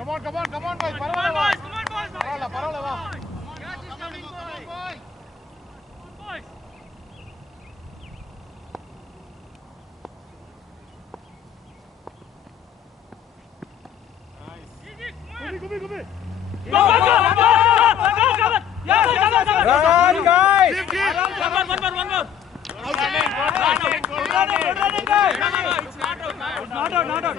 Come on, boys. Parola. Catch is coming, boys. Boys. Run, guys! One more. Not out.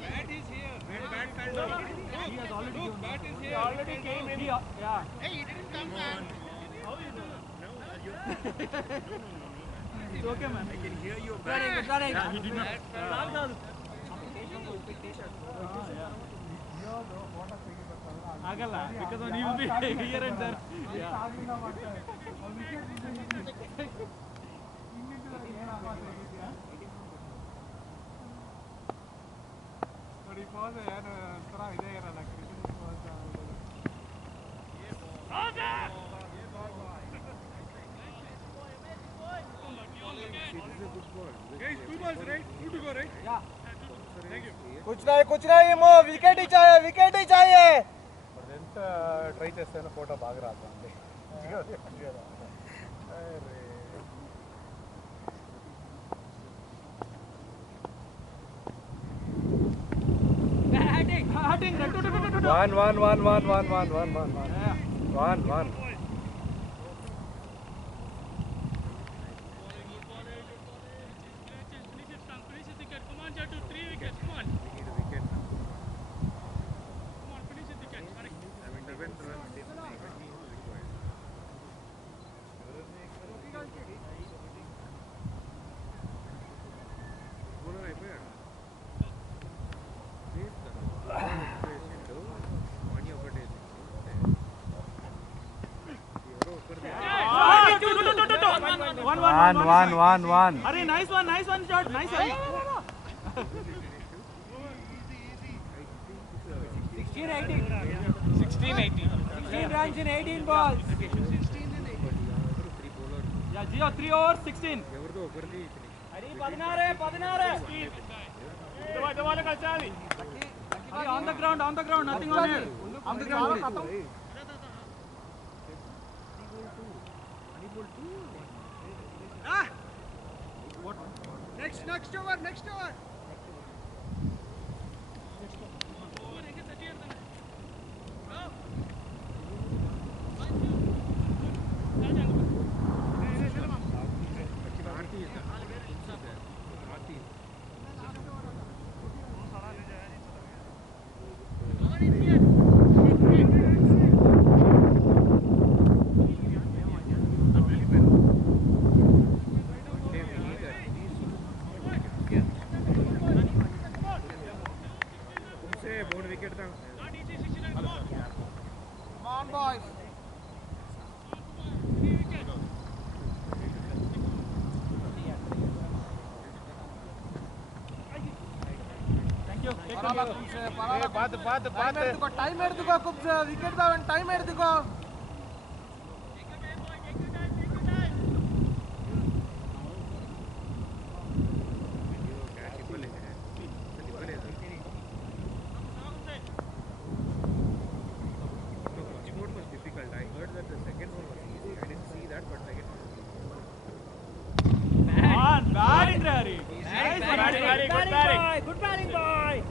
Bat is here. Bat fell down. He has already given. Bat is here. He already came in. Yeah. Hey, he didn't come back. How you know? It's okay, man. I can hear you. Good running. Yeah, he did not. Agala, because he will be here and there. Yeah. कुछ नहीं मो wicket ही चाहिए ఎంత try చేస్తానో photo బాగా రాదండి Batting. One. Come on, Jatu, 3 wickets. Come on. We need a wicket now. Come on, finish the catch. Correct. I mean, the win run is required. Bowler అయిపోయాడు. Money ఒకటే ఎవరో ఒకరిదే. One. Arey, nice one shot. Nice one. 16 runs in 18 balls. Yeah, Gio, 3 overs, 16. ఎవరిదో ఒకరిది Ari, 16. దవాలు కల్చాలి. Arey, on the ground, nothing on it. On the ground. next over time एड्तुको कुब्स wicket दावन time एड्तुको Good batting, boy.